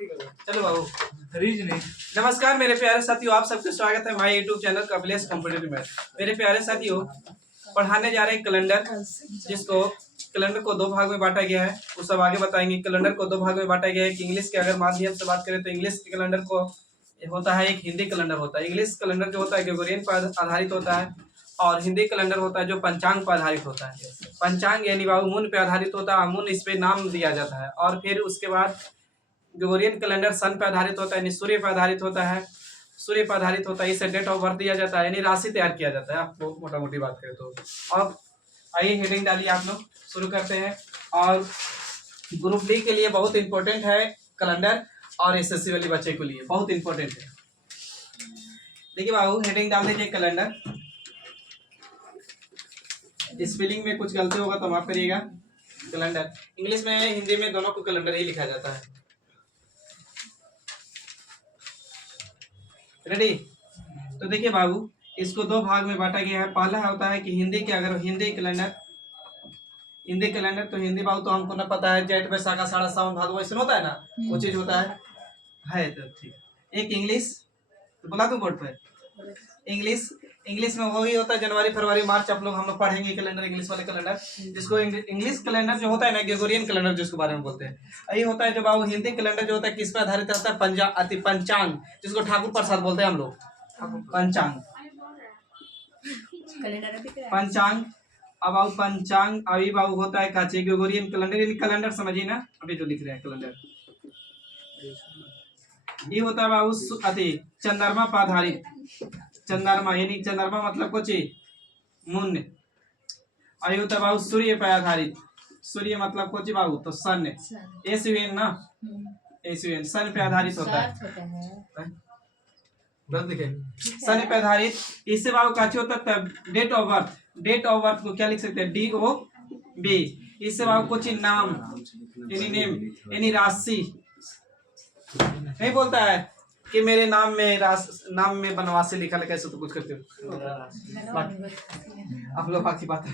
चलो बाबू रीज नहीं। नमस्कार मेरे प्यारे साथियों, आप सबका स्वागत है हमारे यूट्यूब चैनल कपिलेश कंप्यूटर में। मेरे प्यारे साथियों, पढ़ाने जा रहे हैं कैलेंडर, जिसको कैलेंडर को दो भाग में बांटा गया है। वो सब आगे बताएंगे। कैलेंडर को दो भाग में बांटा गया है कि इंग्लिश के अगर माध्यम से बात करें तो इंग्लिश के कैलेंडर को होता है, एक हिंदी कैलेंडर होता है। इंग्लिश कैलेंडर जो होता है ग्रेगोरियन पर आधारित होता है, और हिंदी कैलेंडर होता है जो पंचांग पर आधारित होता है। पंचांग यानी बाबू मून पे आधारित होता है, मून इस पे नाम दिया जाता है। और फिर उसके बाद ग्रेगोरियन कैलेंडर सन पे आधारित होता है, यानी सूर्य पे आधारित होता है। सूर्य पर आधारित होता है, इसे डेट ऑफ बर्थ दिया जाता है, यानी राशि तैयार किया जाता है। आपको मोटा मोटी बात करें तो अब आइए हेडिंग डालिए, आप लोग शुरू करते हैं। और ग्रुप डी के लिए बहुत इंपॉर्टेंट है कैलेंडर, और एसएससी वाले बच्चे के लिए बहुत इंपॉर्टेंट है। देखिए बाबू, हेडिंग डाल दीजिए कैलेंडर। स्पेलिंग में कुछ गलती होगा तो माफ करिएगा। कैलेंडर इंग्लिश में हिंदी में दोनों को कैलेंडर ही लिखा जाता है। रेडी? तो देखिए बाबू, इसको दो भाग में बांटा गया है। पहला होता है कि हिंदी के, अगर हिंदी कैलेंडर तो हिंदी बाबू तो हमको ना पता है, जेठ वैशाख आषाढ़ सावन भादो ऐसा होता है ना, वो चीज होता है तो ठीक। एक इंग्लिश तो बोला तू बोर्ड पे इंग्लिश में वही होता है जनवरी फरवरी मार्च। आप लोग हम लोग पढ़ेंगे कैलेंडर, इंग्लिश वाले कैलेंडर, जिसको इंग्लिश कैलेंडर जो होता है ना, ग्रेगोरियन कैलेंडर जिसके बारे में बोलते हैं, यही होता है। जो बाबू हिंदी कैलेंडर जो होता है किस पर आधारित रहता है? पंचांग, जिसको ठाकुर प्रसाद बोलते हैं हम लोग। पंचांग पंचांग अब बाबू पंचांग अभी बाबू होता है काचे ग्रेगोरियन कैलेंडर, यानी कैलेंडर समझिए ना, अभी जो लिख रहे हैं कैलेंडर, ये होता है बाबू अति चंद्रमा पर आधारित। चंद्रमा यानी चंद्रमा मतलब कुछ मून। और होता है बाबू सूर्य पर आधारित। सूर्य मतलब कुछ बाबू तो सन, एसयूएन ना, एसयूएन सन पे आधारित होता है। सन पे आधारित। इससे बाबू काची होता है date of birth. Date of birth को क्या लिख सकते हैं? DOB। इससे बाबू कुछ नाम यानी नेम यानी राशि नहीं बोलता है कि मेरे नाम में बनवासी लिखा है, कैसे तो कुछ करते हो आप लोग, बाकी बात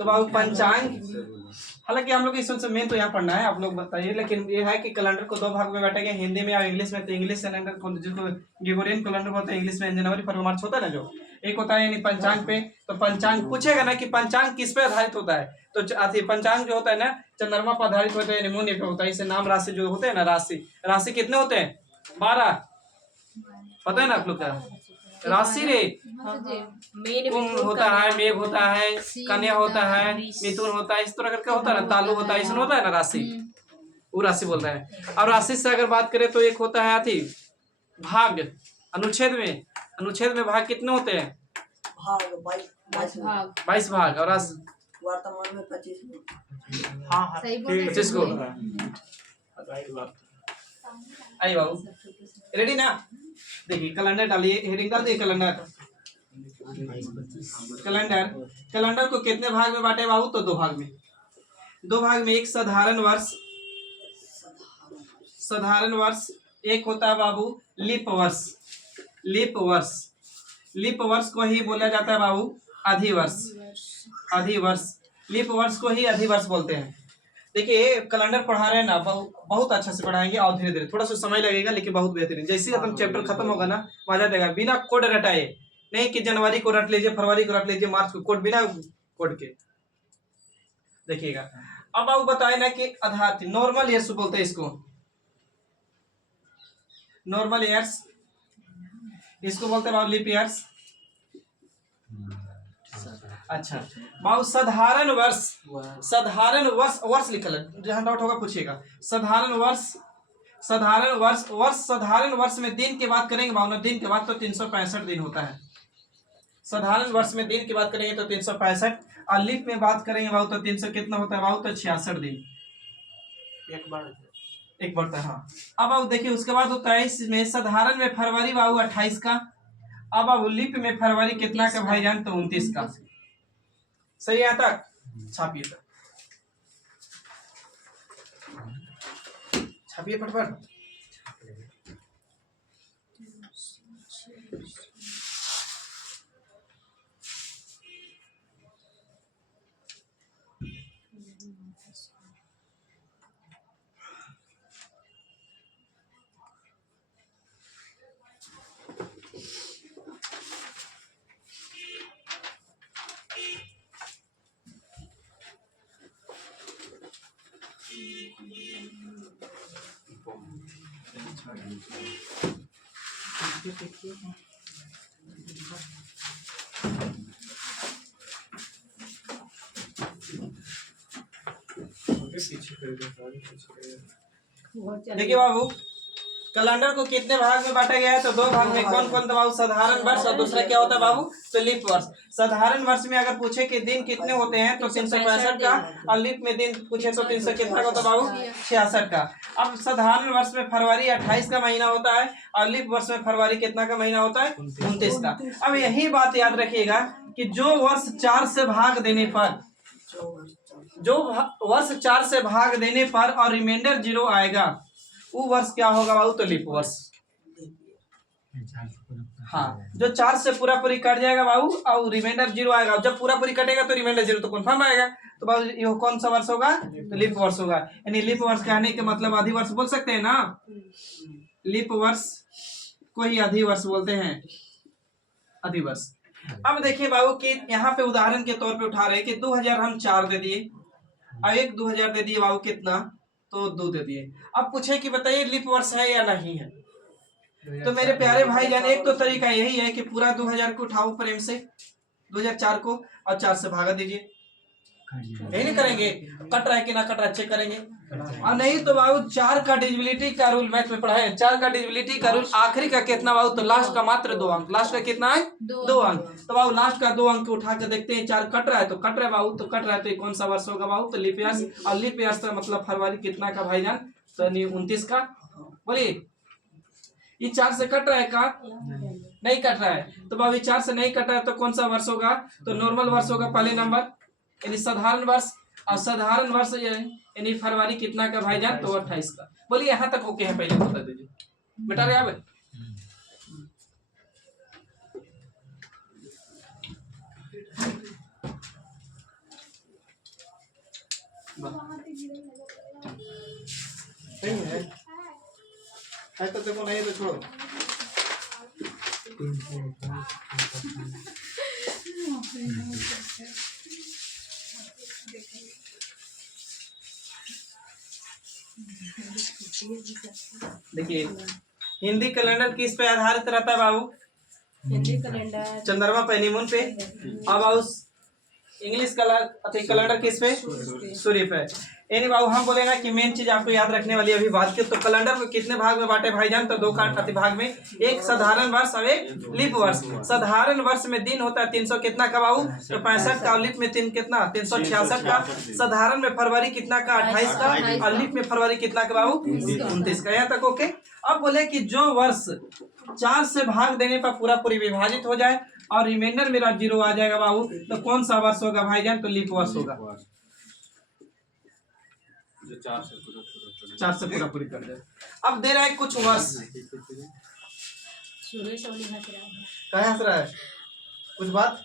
तो बाबू पंचांग। हालांकि हम लोग इस से मेन तो यहाँ पढ़ना है, आप लोग बताइए। लेकिन ये है कि कैलेंडर को दो भाग में बांटा गया, हिंदी में और इंग्लिश में। तो इंग्लिश कैलेंडर को जिसको ग्रेगोरियन कैलेंडर होता है, इंग्लिश में जनवरी फरवरी मार्च होता है ना, जो एक होता है यानी पंचांग पे। तो पंचांग पूछेगा ना कि पंचांग किस पे आधारित होता है, तो पंचांग जो होता है ना चंद्रमा पर आधारित होता है, मून पे होता है। इसे नाम राशि जो होते हैं ना, राशि कितने होते हैं? 12। पता है ना आप लोग का राशि रे? कुंभ होता है, मेघ होता है, कन्या होता है, मिथुन होता है, इस तरह करके होता है ना, तालु होता है, इसमें होता है ना राशि, वो राशि बोलता है। और राशि से अगर बात करें तो एक होता है अति भाग। अनुच्छेद में भाग कितने होते हैं? 22 भाग। और वर्तमान में 25 25 को। आइए बाबू, रेडी ना? देखिए कैलेंडर डालिए, हेडिंग डाल दिए कैलेंडर। कैलेंडर को कितने भाग में बांटे बाबू? तो दो भाग में। एक साधारण वर्ष, एक होता है बाबू लीप वर्ष को ही बोला जाता है बाबू अधिवर्ष। लीप वर्ष को ही अधिवर्ष बोलते हैं। देखिए कैलेंडर पढ़ा रहे हैं ना, बहुत अच्छा से पढ़ाएंगे, और धीरे धीरे थोड़ा सा समय लगेगा, लेकिन बहुत बेहतरीन। जैसे ही अपन चैप्टर खत्म होगा ना, मजा देगा। बिना कोड रटाए नहीं कि जनवरी को रट लीजिए, फरवरी को रट लीजिए, मार्च को, कोड बिना कोड के देखिएगा। अब आप बताए ना कि आधार नॉर्मल ईयर्स बोलते हैं इसको, नॉर्मल ईयर्स इसको बोलते हैं बाबू लीप ईयर्स। अच्छा बाबू साधारण वर्ष लिखल है, जहां डाउट होगा पूछिएगा। साधारण वर्ष में दिन की बात करेंगे बाबू ना, दिन के बाद तो 365 दिन होता है। साधारण वर्ष में दिन की बात करेंगे तो 365, और लीप में बात करेंगे बाबू तो 300 कितना होता है बाबू? तो 66 दिन एक बढ़ता है। हाँ, अब बाबू देखिए उसके बाद होता है इसमें साधारण में फरवरी बाबू 28 का। अब बाबू लीप में फरवरी कितना का भाईजान? तो 29 का। सही है तक? छापिए फटफट। देखिए बाबू, कैलेंडर को कितने भाग में बांटा गया है? तो दो भाग में। कौन कौन? तो बाबू साधारण वर्ष और दूसरा क्या होता है बाबू? तो लीप वर्ष। साधारण वर्ष में अगर पूछे कि दिन कितने होते हैं तो 365 का, और लीप में दिन पूछे तो 300 कितना का होता है बाबू? 66 का। अब साधारण वर्ष में फरवरी 28 का महीना होता है और लीप वर्ष में फरवरी कितना का महीना होता है? 29 का। अब यही बात याद रखिएगा कि जो वर्ष 4 से भाग देने पर, जो वर्ष 4 से भाग देने पर और रिमाइंडर 0 आएगा वो वर्ष क्या होगा बाबू? तो लीप वर्ष। हाँ, जो 4 से पूरा पूरी कट जाएगा बाबू और रिमाइंडर 0 आएगा। जब पूरा पूरी कटेगा तो रिमाइंडर 0 तो कंफर्म आएगा। तो बाबू ये कौन सा वर्ष होगा? तो लीप वर्ष होगा। यानी लीप वर्ष कहने के मतलब आधी वर्ष बोल सकते हैं ना। लीप वर्ष को ही आधी वर्ष बोलते हैं, आधी वर्ष। अब देखिए बाबू कि यहाँ पे उदाहरण के तौर पे उठा रहे कि 2000 हम 4 दे दिए और एक 2000 दे दिए बाबू, कितना? तो 2 दे दिए। अब पूछे कि बताइए लीप वर्ष है या नहीं है? तो मेरे प्यारे भाई जान, एक तो तरीका यही है कि पूरा 2000 को उठाओ प्रेम से, 2004 को, और 4 से भागा दीजिए। यही नहीं करेंगे? कट रहा है कि ना कट रहा है चेक करेंगे। और नहीं तो बाबू 4 का डिविजिबिलिटी का रूल मैथ में पढ़ा है। 4 का डिविजिबिलिटी का रूल आखिरी का कितना बाबू? तो लास्ट का मात्र 2 अंक। लास्ट का कितना है? 2 अंक। तो बाबू लास्ट का 2 अंक उठा के देखते हैं। 4 कट रहा है तो कट रहा है बाबू, तो कट रहा है तो कौन सा वर्ष होगा बाबू? तो लीप ईयर। और लीप ईयर का मतलब फरवरी कितना का भाईजान? तो 29 का। बोलिए, ये 4 से कट रहा है का? नहीं कट रहा है। तो बाबू 4 से नहीं कट रहा है तो कौन सा वर्ष होगा? तो नॉर्मल वर्ष होगा पहले नंबर, यानी साधारण वर्ष। और साधारण वर्ष यानी फरवरी कितना का भाईजान? तो 28 का। बोलिए यहाँ तक ओके है? पहले बता दीजिए बेटा रे। अब सही है तो देखो, नहीं तो छोड़ो। देखिए, हिंदी कैलेंडर किस पे आधारित रहता है बाबू? हिंदी कैलेंडर चंद्रमा पे, नीमून पे। अब इंग्लिश कैलेंडर किस पे? सूर्य पे। यानी बाबू हम बोले ना कि मेन चीज आपको याद रखने वाली अभी बात की। तो कैलेंडर को कितने भाग में बांटे भाईजान? तो 2 भाग में। एक साधारण वर्ष और एक लीप वर्ष। साधारण वर्ष में दिन होता है 300 कितना का बाबू? तो 65 का। और लीप में दिन कितना? 366 का। साधारण में फरवरी कितना का? 28 का। और लीप में फरवरी कितना का बाबू? 29 का। यहाँ तक ओके। अब बोले कि जो वर्ष 4 से भाग देने पर पूरा पूरी विभाजित हो जाए और रिमाइंडर मेरा 0 आ जाएगा बाबू, तो कौन सा वर्ष होगा भाईजान? तो लीप वर्ष होगा। जो 4 से पूरा पूरी कर दे। अब दे रहा है कुछ वर्ष। क्या हंस रहा है? कुछ बात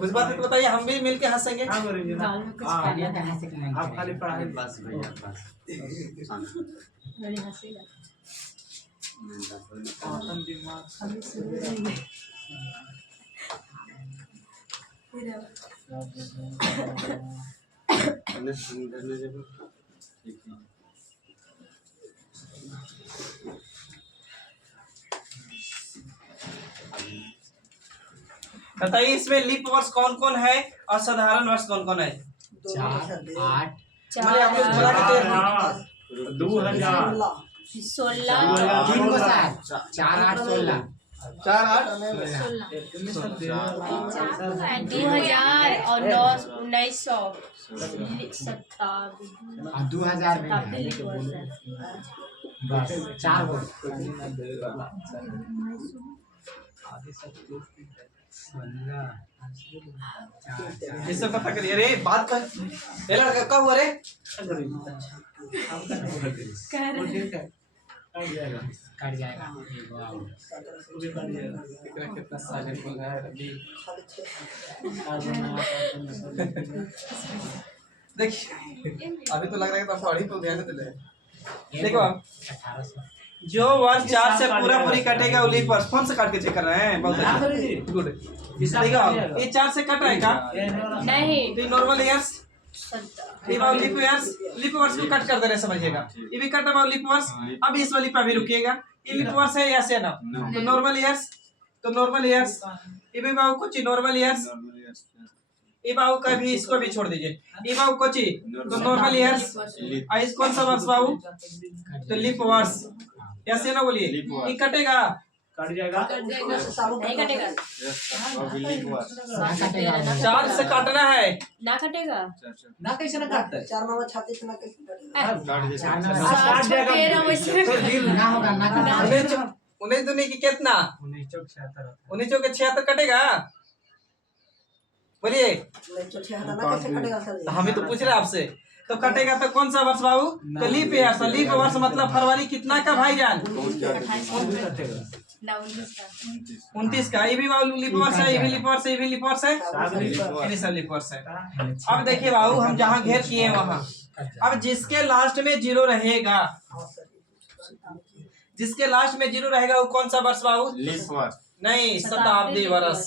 कुछ बात है तो बताइए, हम भी मिलके हंसेंगे। आप खाली पढ़ाई बस भैया बस। बताइए इसमें लीप वर्ष कौन कौन है और साधारण वर्ष कौन कौन है? 4 8 आप लोग बता के दे। 2016 3 को 4 8 16 4 8 2000 और 1900 2000 बस 4 को इससे पता करिए। अरे बात कर, ये लड़का कब हुआ रे? कट जाएगा। कितना सागर बोल रहा है अभी। देखिए अभी तो लग रहा है कि पढ़ी तो ध्यान दे। देखो जो वर्ष 4 से पूरा पूरी कटेगा वो लीप वर्ष। फोन से काट के चेक कर रहे हैं? बहुत अच्छा, गुड। देखो ये 4 से कट रहा है क्या? नहीं, तो नॉर्मल ईयर्स ये बाबू लीप वर्स को कट कर दे रहे समझिएगा। ये भी कट बाबू लीप वर्स। अब इस वाली पे भी रुकिएगा। ये लीप वर्स है या से ना? तो नॉर्मल ईयर्स, तो नॉर्मल ईयर्स। ये भी बाबू कुछ नॉर्मल ईयर्स। ये बाबू का भी इसको भी छोड़ दीजिए। ये बाबू कुछ तो नॉर्मल ईयर्स। इस कौन सा वर्ष बाबू? तो लीप वर्स या से ना बोलिए। ये कटेगा, कट जाएगा। नहीं कटेगा, चार से काटना है। ना कटेगा। ना कैसे ना काटता है? 4 नंबर 36 ना कैसे कटेगा? काट जाएगा। तेरह वैसे ना होगा ना काटेगा। 19 दुनी की कितना? 19 चौके 76 कटेगा। बोलिए। नहीं तो 76 ना कैसे कटेगा सर जी? हमें तो पूछ रहे आपसे। तो कटेगा तो कौन सा वर्ष बाबू? तो लीप ईयर। तो लीप वर्ष मतलब फरवरी कितना का भाईजान? ना 19 का 29 का। ये भी बाबू लीप वर्ष है, ये भी लीप वर्ष है, ये भी लीप वर्ष है, ये सब लीप वर्ष है। अब देखिए बाबू हम जहाँ घेर किए हैं वहाँ, अब जिसके लास्ट में 0 रहेगा, जिसके लास्ट में 0 रहेगा वो कौन सा वर्ष बाबू? लीप वर्ष नहीं, शताब्दी वर्ष,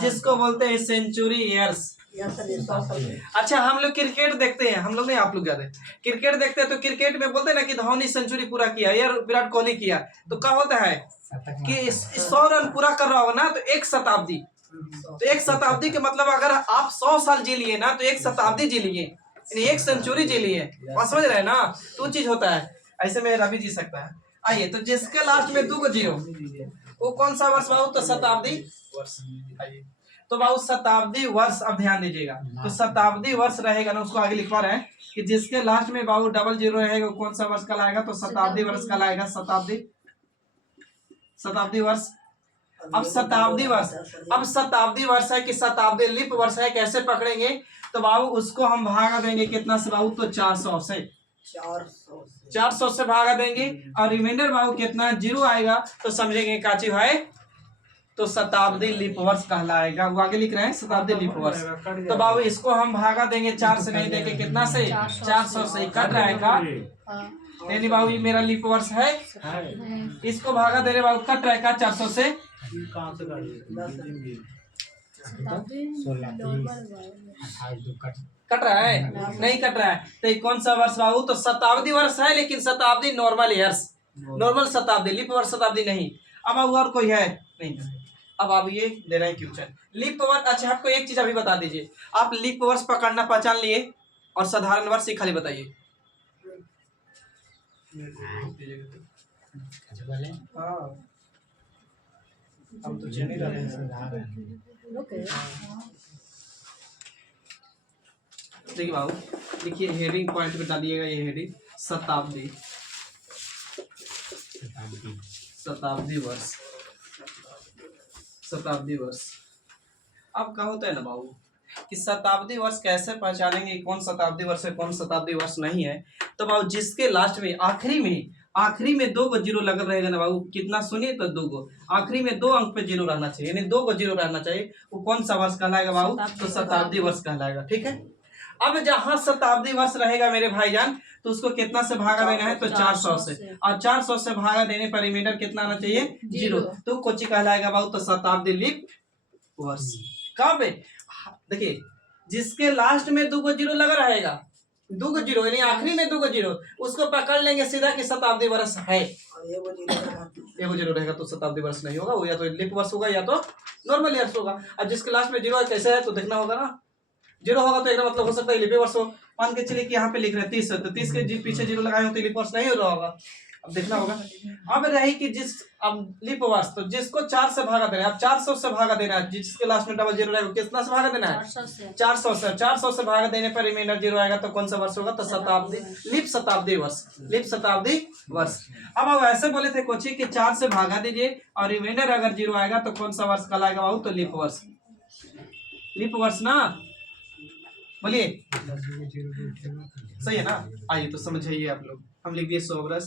जिसको बोलते हैं सेंचुरी ईयर्स। या सर ये 100 साल के। अच्छा हम लोग क्रिकेट देखते हैं, हम लोग नहीं आप लोग ज्यादा क्रिकेट देखते हैं, तो क्रिकेट में बोलते हैं ना कि धोनी सेंचुरी पूरा किया या विराट कोहली किया, तो क्या होता है कि 100 रन पूरा कर रहा होगा ना तो 1 शताब्दी। तो 1 शताब्दी के मतलब अगर आप 100 साल जी लिए ना तो 1 शताब्दी जी लिए, यानी 1 सेंचुरी जी लिए। आप समझ रहे हैं ना? तो चीज होता है ऐसे में रवि जी सकता है। आइए तो जिसके लास्ट में 2 0 वो कौन सा वर्ष बाबू? तो शताब्दी वर्ष। आइए तो बाबू शताब्दी वर्ष, अब ध्यान दीजिएगा। तो शताब्दी वर्ष रहेगा ना, उसको आगे लिखवा रहे हैं कि जिसके लास्ट में बाबू 00 रहेगा वो कौन सा वर्ष कहलाएगा? तो शताब्दी वर्ष कहलाएगा। शताब्दी वर्ष। अब शताब्दी वर्ष, अब शताब्दी वर्ष है कि शताब्दी लीप वर्ष है, कैसे पकड़ेंगे? तो बाबू उसको हम भागा देंगे कितना से बाबू? तो 400 से। 400 से भागा देंगे और रिमाइंडर बाबू कितना? 0 आएगा तो समझेंगे काची भाई तो शताब्दी लीप वर्ष कहलाएगा। वो आगे लिख रहे हैं शताब्दी लीप वर्ष। तो बाबू इसको हम भागा देंगे 4 से नहीं देंगे कितना से? 400 से। कट रहा है का? यानी बाबू ये मेरा लीप वर्ष है, इसको भागा दे रहे बाबू, कट रहा है का 400 से? कहाँ से कट रहा है? नहीं कट रहा है। तो ये कौन सा वर्ष बाबू? तो शताब्दी वर्ष है, लेकिन शताब्दी नॉर्मल ईयर्स, नॉर्मल शताब्दी, लीप वर्ष शताब्दी नहीं। अब और कोई है नहीं। अब आप ये दे रहे हैं क्वेश्चन लीप वर्ष। अच्छा आपको एक चीज अभी बता दीजिए, आप लीप वर्ष पकड़ना पहचान लिए और साधारण वर्ष ही खाली बताइए। हम तो चेन ही रहे हैं। देखिए बाबू, देखिए हेडिंग पॉइंट पे डालिएगा, ये हेडिंग शताब्दी, शताब्दी वर्ष, शताब्दी वर्ष। अब क्या होता है ना बाबू कि शताब्दी वर्ष कैसे पहचानेंगे कौन शताब्दी वर्ष है कौन शताब्दी वर्ष नहीं है? तो बाबू जिसके लास्ट में आखिरी में 2 को 0 लग रहेगा ना बाबू, कितना सुनिए तो 2 को, आखिरी में 2 अंक पे 0 रहना चाहिए, यानी 2 को 0 रहना चाहिए, वो कौन सा वर्ष कहलाएगा बाबू? तो शताब्दी वर्ष कहलाएगा। ठीक है। अब जहाँ शताब्दी वर्ष रहेगा मेरे भाईजान, तो उसको कितना से भागा देना है? तो 400 से। और 400 से भागा देने पर रिमाइंडर कितना आना चाहिए? 0। तो कोची कहलाएगा बाबू? तो शताब्दी लीप वर्ष। कब? देखिए जिसके लास्ट में 2 को 0 लगा रहेगा, 2 को 0 यानी आखिरी में 2 को 0, उसको पकड़ लेंगे सीधा कि शताब्दी वर्ष है। एगो 0 रहेगा तो शताब्दी वर्ष नहीं होगा, वो या तो लीप वर्ष होगा या तो नॉर्मल ईयर्स होगा। अब जिसके लास्ट में 0 कैसे है तो देखना होगा ना। 0 होगा तो एक मतलब हो सकता है लीप वर्ष हो। मान के चलिए कि यहाँ पे लिख रहे हैं 30 है, तो 30 के पीछे 0 लगाए हो तो लीप वर्ष नहीं हो रहा होगा। अब देखना होगा। अब रही कि अब लीप वर्ष, तो जिसको 4 से भागा देना है, अब 400 से भागा देना है, जिसके लास्ट में 00 रहेगा कितना से भागा देना है? 400 से। 400 से भागा देने पर रिमाइंडर 0 आएगा तो कौन सा वर्ष होगा? तो शताब्दी लीप शताब्दी वर्ष, लीप शताब्दी वर्ष। अब ऐसे बोले थे कोची कि 4 से भागा दीजिए और रिमाइंडर अगर 0 आएगा तो कौन सा वर्ष कहलाएगा बाबू? तो लीप वर्ष। लीप वर्ष ना, बोलिए सही है ना? आइए तो समझिए आप लोग, हम लिख दिए 100 वर्ष,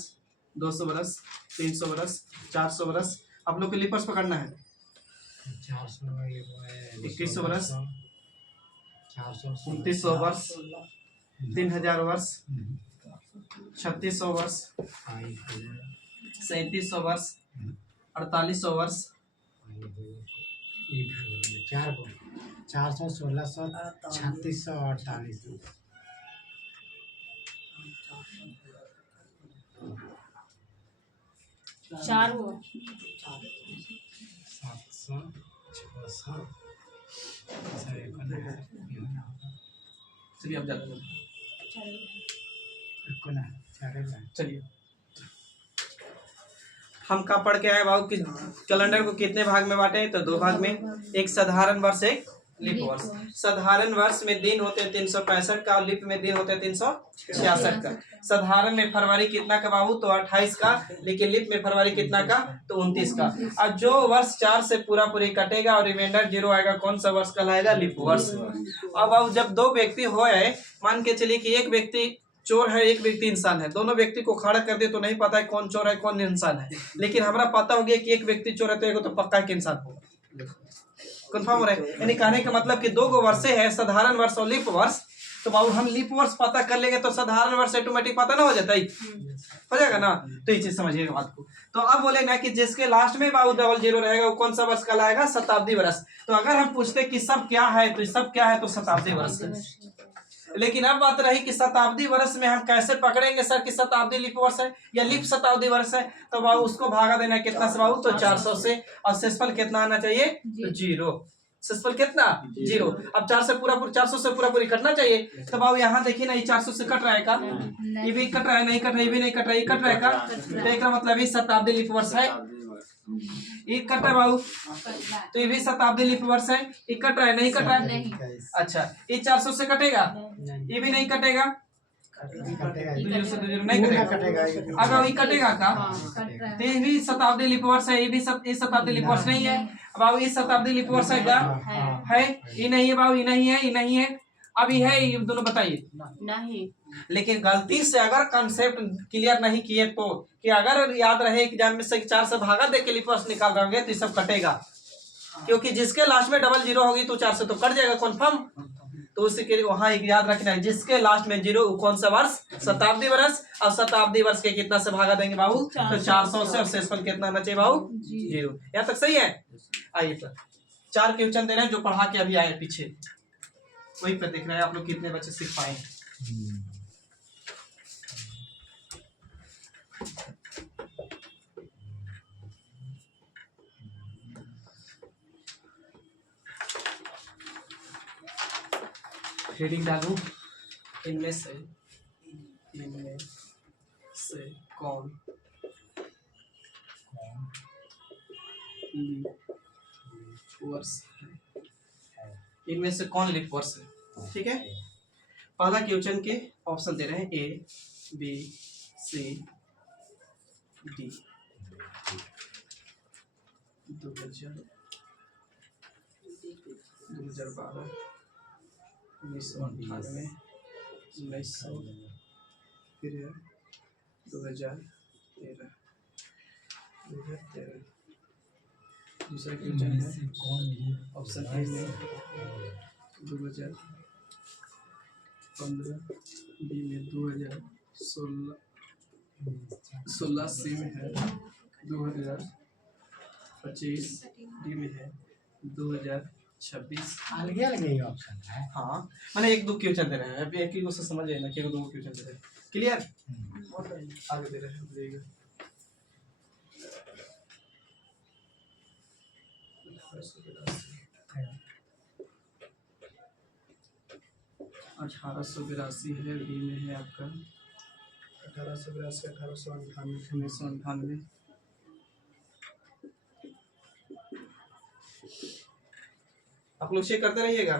200 वर्ष, 300 वर्ष, 400 वर्ष। आप लोग को लीप वर्ष पकड़ना है। 2100 वर्ष, 2900 वर्ष, 3000 वर्ष, 3600 वर्ष, 3700 वर्ष, 4800 वर्ष, 400, 1600, 3600, 4800। चार हुआ। 700 600 चलिए अब जाते हैं। चलिए हम कहाँ पढ़ के आए बाबू कि कैलेंडर को कितने भाग में बांटे तो 2 भाग में, एक साधारण वर्ष एक लीप वर्ष। साधारण वर्ष में दिन होते हैं 365 का और लीप में दिन होते हैं 366 का। साधारण में फरवरी कितना का बाबू तो 28 का, लेकिन लीप में फरवरी कितना का तो 29 का। और जो वर्ष 4 से पूरा पूरी कटेगा और रिमाइंडर 0 आएगा, कौन सा वर्ष कहलाएगा लीप वर्ष। अब बाबू जब 2 व्यक्ति होए, मान के चलिए कि एक व्यक्ति चोर है एक व्यक्ति इंसान है, दोनों व्यक्ति को खड़ा कर दे तो नहीं पता है कौन चोर है कौन इंसान है, लेकिन हमारा पता हो गया कि एक व्यक्ति चोर है तो एक तो पक्का एक इंसान होगा, कंफर्म हो रहा है। यानी कहने का मतलब कि 2 गो वर्षे है, साधारण वर्ष और लीप वर्ष। तो बाबू हम लीप वर्ष पता कर लेंगे तो साधारण वर्ष ऑटोमेटिक पता ना हो जाता है, हो जाएगा ना। तो ये चीज समझिएगा बात को। तो अब बोले ना कि जिसके लास्ट में बाबू 00 रहेगा वो कौन सा वर्ष कहलाएगा शताब्दी वर्ष। तो अगर हम पूछते कि सब क्या है तो सब क्या है तो शताब्दी वर्ष है। लेकिन अब बात रही कि शताब्दी वर्ष में हम कैसे पकड़ेंगे सर कि शताब्दी लीप वर्ष है या लीप शताब्दी वर्ष है। तो बाबू उसको भागा देना कितना से बाबू तो 400 से, और शेषफल कितना आना चाहिए तो 0। शेषफल कितना 0। अब 400 से पूरा पूरी कटना चाहिए। तो बाबू यहाँ देखिए ना, ये 400 से कट रहा है का, ये भी कट रहा है, नहीं कट रहा है, ये भी नहीं कट रहा है, ये कट रहा है का। तो इसका मतलब ये शताब्दी लीप वर्ष है। ये कट रहा है बाबू तो ये भी शताब्दी लीप वर्ष है। ये कट रहा है नहीं कट रहा है, अच्छा ये 400 से कटेगा, ये भी नहीं कटेगा, 2 से 2 नहीं कटेगा। अगर ये कटेगा का तो ये भी शताब्दी लीप वर्ष है, ये भी ये शताब्दी लीप वर्ष नहीं है। बाबू ये शताब्दी लीप वर्ष है क्या है, ये नहीं है बाबू, ये नहीं है, ये नहीं है। अब ये है, ये दोनों बताइए नहीं। लेकिन गलती से अगर कॉन्सेप्ट क्लियर नहीं किए तो कि अगर याद रहे एग्जाम में से 4 से भागा दे के लीप वर्ष निकाल रहे होंगे तो ये सब कटेगा, क्योंकि जिसके लास्ट में 00 होगी तो 4 से तो कट जाएगा कन्फर्म। तो उसके लिए वहां एक याद रखना है, जिसके लास्ट में 0 कौन सा वर्ष शताब्दी वर्ष। और शताब्दी वर्ष के कितना से भागा देंगे बाबू तो 400 से, और शेषफल कितना आना चाहिए बाबू 0। यहाँ तक सही है। आइए सर 4 क्वेश्चन दे रहे हैं जो पढ़ा के अभी आए पीछे, वही पे देख रहे हैं आप लोग कितने बच्चे सीख पाए। हेडिंग डालूं, इनमें से कौन लीप वर्ष है, इनमें से कौन लीप वर्ष है। ठीक है, पहला क्वेश्चन के ऑप्शन दे रहे हैं A B C D। 2012 1998 1900 फिर 2013 दूसरा क्वेश्चन है ऑप्शन ए में 2015, बी में 2016 सी में है 2025, डी में है 2026। अलग अलग ये ऑप्शन है। हाँ मैंने 1-2 क्वेश्चन दे रहे हैं, अभी एक ही को से समझ लेना कि 1-2 क्वेश्चन दे रहे हैं। क्लियर, आगे दे रहे हैं देखिएगा। 1882 है, बी में है आपका 1882 1998। आप लोग चेक करते रहिएगा।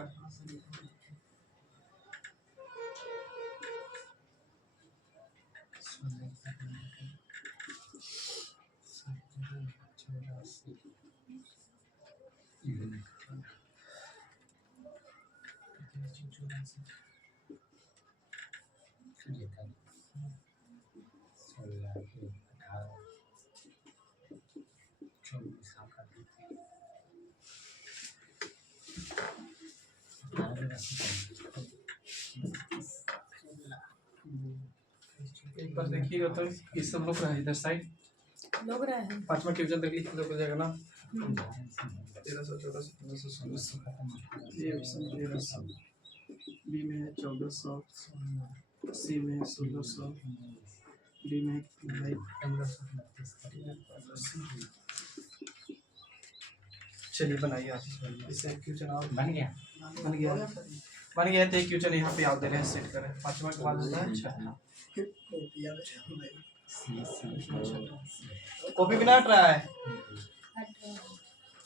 एक बार देखिएगा तो ये सब लोग रहा है इधर साइड लोग रहे हैं। 5वां क्वेश्चन तक लिख हो जाएगा ना। 1300 1400 1500 1600 ये ऑप्शन 1300, बी में है 1400, सी में 1600, डी में 1529 चलिए बनाइए आप इससे क्वेश्चन आप बन गया। बन गया बन गया। तो एक क्वेश्चन यहाँ पे आप दे रहे हैं, सेट करें। पांचवा के बाद होता है। अच्छा सी सी कॉपी भी ना हट रहा है।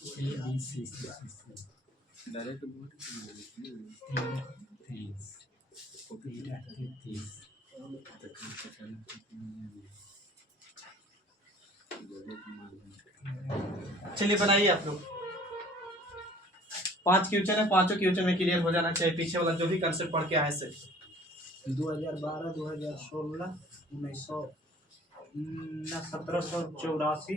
सी बी सी सी सी डायरेक्ट चलिए बनाइए आप लोग। 5 क्वेश्चन है, पांचों क्वेश्चन में क्लियर हो जाना चाहिए। पीछे वाला जो भी कंसेप्ट पढ़ के आए से 2012, 2016, 1784।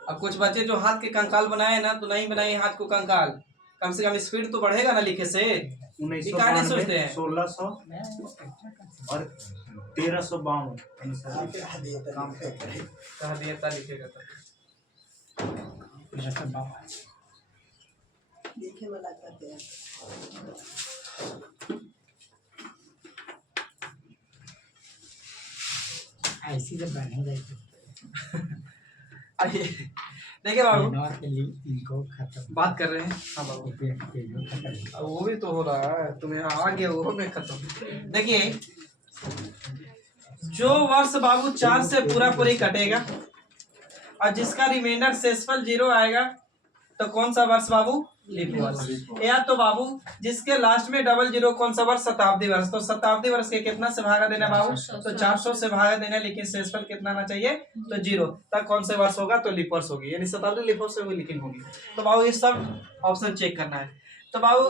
अब कुछ बच्चे जो हाथ के कंकाल बनाए ना, तो नहीं बनाए हाथ को कंकाल। कम से कम स्पीड तो बढ़ेगा ना लिखे से। ये काहे नहीं सोचते हैं? 1600 और 1352 कहा दिया था लिखेगा तो। देखे में लग जाते हैं। ऐसी जब बनेगा अरे देखिए बाबू, इनको खत्म बात कर रहे हैं। हाँ बाबू, खत्म। अब वो भी तो हो रहा है, तुम्हें आगे वो में खत्म। देखिए जो वर्ष बाबू 4 से पूरा पूरी कटेगा और जिसका रिमाइंडर शेषफल 0 आएगा, तो कौन सा वर्ष बाबू? लीप वर्ष। या तो बाबू जिसके लास्ट में डबल 0 कौन सा वर्ष? शताब्दी वर्ष। तो शताब्दी वर्ष के कितना से भागा देना बाबू? तो 400 से भागा देना, लेकिन शेषफल कितना आना चाहिए? तो 0। तब कौन से वर्ष होगा? तो लीप वर्ष होगी, यानी शताब्दी लीप वर्ष होगी, लेकिन होगी। तो बाबू ये सब ऑप्शन चेक करना है। तो बाबू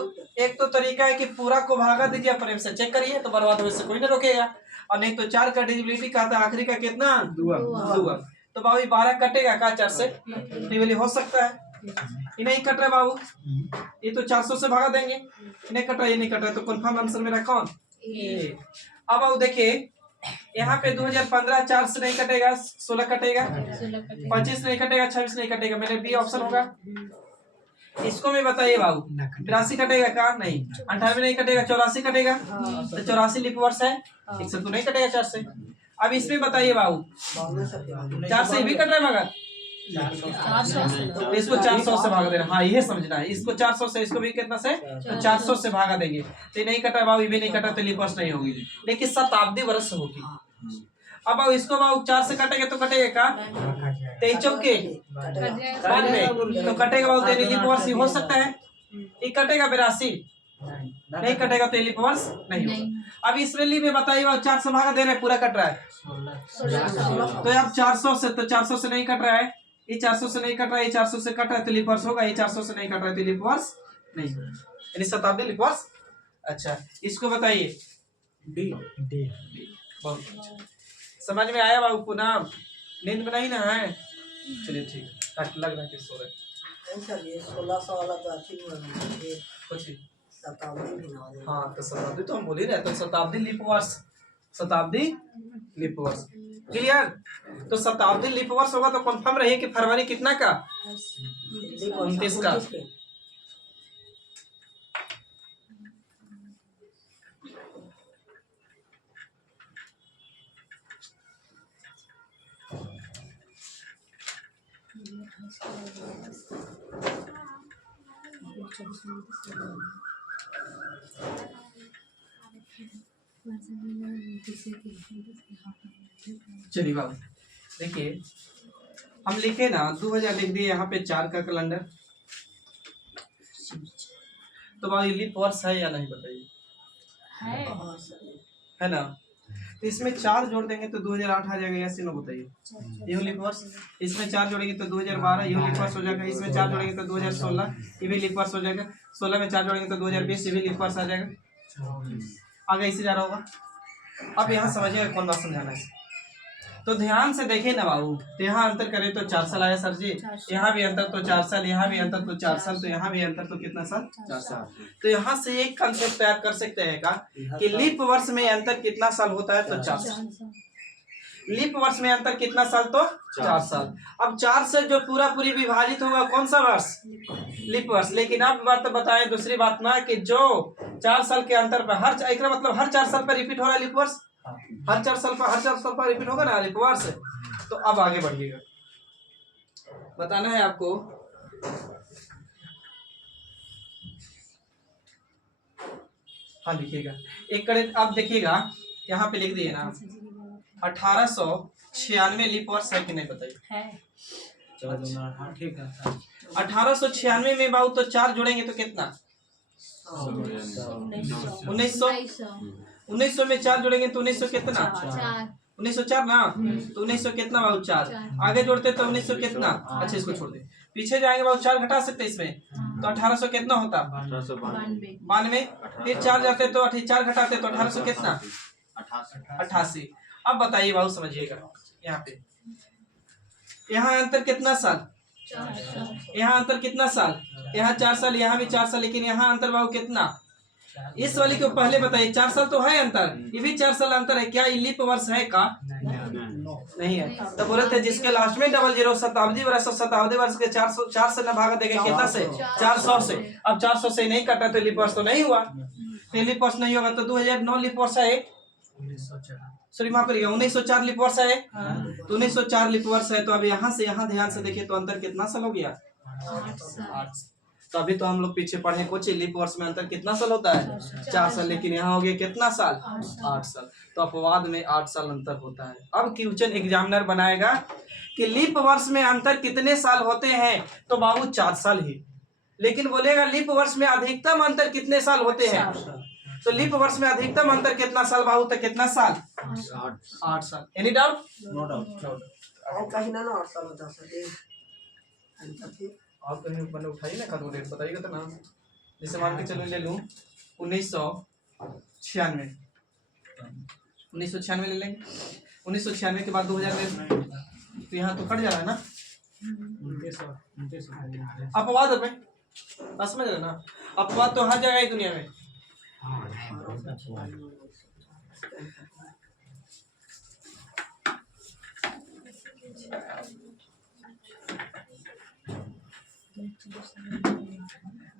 एक तो तरीका है कि पूरा को भागा दीजिए, प्रेम से चेक करिए, तो बर्बाद होने से कोई नहीं रोकेगा। और नहीं तो 4 का डिविजिबिलिटी का था, आखिरी का कितना? 2। तो बाबू 12 कटेगा का 4 से? डिविजिबल हो सकता है। ये नहीं कट रहा बाबू, ये तो 400 से भागा देंगे। नहीं कट रहा, ये नहीं कट रहा, तो कन्फर्म आंसर मेरा कौन? ए। अब बाबू देखिए यहाँ पे 2015 4 से नहीं कटेगा, 16 कटेगा, 25 नहीं कटेगा, 26 नहीं कटेगा, मेरे बी ऑप्शन होगा। इसको मैं बताइए बाबू, 83 कटेगा का? नहीं। 98 नहीं कटेगा, 84 कटेगा, तो 84 लीप वर्ष है। 102 नहीं कटेगा 4 से। अब इसमें बताइए बाबू 4 से भी कट रहा है मगर, तो इसको 400 से भागा देना। हाँ ये समझना है, इसको 400 से, इसको भी कितना से? तो 400 से भागा देंगे। तो नहीं कटा बाबू, ये भी नहीं कटा, तो लीप वर्ष नहीं होगी, लेकिन शताब्दी वर्ष होगी। अब बाबू इसको बाबू 4 से कटेगा तो कटेगा का? 23 चौके 92, तो कटेगा बाबू, तो लीप वर्ष हो सकता है। ये कटेगा 82, नहीं कटेगा तो लीप वर्ष नहीं होगा। अब इसमें लीप में बताइए बाबू 4 से भागा दे रहे हैं, पूरा कट रहा है, तो अब 400 से, तो 400 से नहीं कट रहा है, ये 400 से नहीं कट रहा है, ये 400 से कट रहा है तो लीप वर्ष होगा, ये 400 से नहीं कट रहा है तो लीप वर्ष नहीं होगा, यानी शताब्दी लीप वर्ष। अच्छा इसको बताइए डी। बहुत अच्छा, समझ में आया बाबू? पुनः नींद में नहीं ना है? चलिए ठीक, लग रहा है कि सो रहे। चलिए 1600 वाला तो अच्छी नहीं कुछ शताब्दी भी ना। हाँ तो शताब्दी तो हम बोल ही रहे, तो शताब्दी लीप वर्ष, शताब्दी लीप वर्ष क्लियर। तो शताब्दी लीप वर्ष होगा तो कंफर्म रहिए कि फरवरी कितना का? 29 का। चलिए बाबू देखिए, हम लिखे ना 2000 लिख दिए यहाँ पे 4 का कैलेंडर, तो बाबू लीप वर्ष है या नहीं बताइए? है ना? तो इसमें 4 जोड़ देंगे तो 2008 आ जाएगा, ऐसे ना बताइए? ये लीप वर्ष। इसमें 4 जोड़ेंगे तो 2012 ये लीप वर्ष हो जाएगा। इसमें 4 जोड़ेंगे तो 2016 ये भी लीप वर्ष हो जाएगा। 16 में 4 जोड़ेंगे तो 2020 ये भी लीप वर्ष आ जाएगा। आगे इसी जा रहा होगा। अब यहाँ समझिएगा कौन बात समझाना है, तो ध्यान से देखिए ना बाबू, तो यहाँ अंतर करें तो 4 साल आया सर जी, यहाँ भी अंतर तो 4 साल, यहाँ भी अंतर तो 4 साल, तो यहाँ भी अंतर तो कितना साल? 4 साल। तो यहाँ से एक कंसेप्ट तैयार कर सकते हैं का कि लीप वर्ष में अंतर कितना साल होता है? तो 4 साल। लीप वर्ष में अंतर कितना साल? तो 4 साल। अब 4 से जो पूरा पूरी विभाजित होगा कौन सा वर्ष? लीप वर्ष। लेकिन आप बात बताएं दूसरी बात ना, कि जो 4 साल के अंतर पर हर, एक मतलब हर 4 साल पर रिपीट हो रहा है लीप वर्ष, हाँ। हर 4 साल पर रिपीट होगा ना लिपवार से। तो अब आगे बढ़िएगा, बताना है आपको। हाँ लिखिएगा एक कड़े, आप देखिएगा यहाँ पे लिख दिए ना 1896 लीप वर्ष है कि नहीं बताइए। है 14 हाँ ठीक है। 1896 में बाबू तो 4 जोड़ेंगे तो कितना? 1900 में 4 जोड़ेंगे तो 1900 कितना? 1904 ना। तो 1900 कितना बाबू? 4 आगे जोड़ते तो 1900 कितना? अच्छा इसको छोड़ दे, पीछे जाएंगे बाबू 4 घटा सकते इसमें, तो 1800 कितना होता? 92। फिर 4 जाते तो 4 घटाते तो 1800 कितना? 88। अब बताइए बाबू समझिएगा, यहाँ पे यहाँ अंतर कितना साल? यहाँ अंतर कितना साल? यहाँ 4 साल, यहाँ भी 4 साल, लेकिन यहाँ अंतर बाबू कितना? इस वाली को पहले बताइए, 4 साल तो है अंतर, ये भी 4 साल अंतर है, क्या ये लीप वर्ष है का? नहीं है। तो बोले थे जिसके लास्ट में 00 शताब्दी वर्ष, और शताब्दी वर्ष के 4 से न भागा देगा कितना से? 400 से। अब 400 से नहीं कटा तो लीप वर्ष तो नहीं हुआ, तो लीप वर्ष नहीं होगा। तो 2009 लीप वर्ष है, सॉरी माफ करिएगा 1904 लीप वर्ष है। तो 1904 लीप वर्ष है। तो अब यहाँ से यहाँ ध्यान से देखिए, तो अंतर कितना साल हो गया? 8। तो अभी तो हम लोग पीछे पढ़े कुछ लीप वर्ष में अंतर कितना साल होता है? 4 साल, लेकिन यहाँ हो गया कितना साल? 8 साल। तो अपवाद में 8 साल अंतर होता है। अब क्वेश्चन एग्जामिनर बनाएगा कि लीप वर्ष में अंतर कितने साल होते हैं, तो बाबू 4 साल ही, लेकिन बोलेगा लीप वर्ष में अधिकतम अंतर कितने साल होते हैं, तो लीप वर्ष में अधिकतम अंतर कितना साल बाबू? तो कितना साल? 8 साल। Any doubt? No doubt. और कहीं ना 8 साल होता सर। आप कहीं मैंने उठाई ना करो डेट बताइएगा तो नाम, जैसे मान के चलो ले लूँ 1996, 1996 ले लेंगे, 1996 के बाद 2000 ले लेंगे, तो यहाँ तो कट जा रहा है ना अपवाद में। बस समझ रहे ना, अपवाद तो हर जगह ही दुनिया में।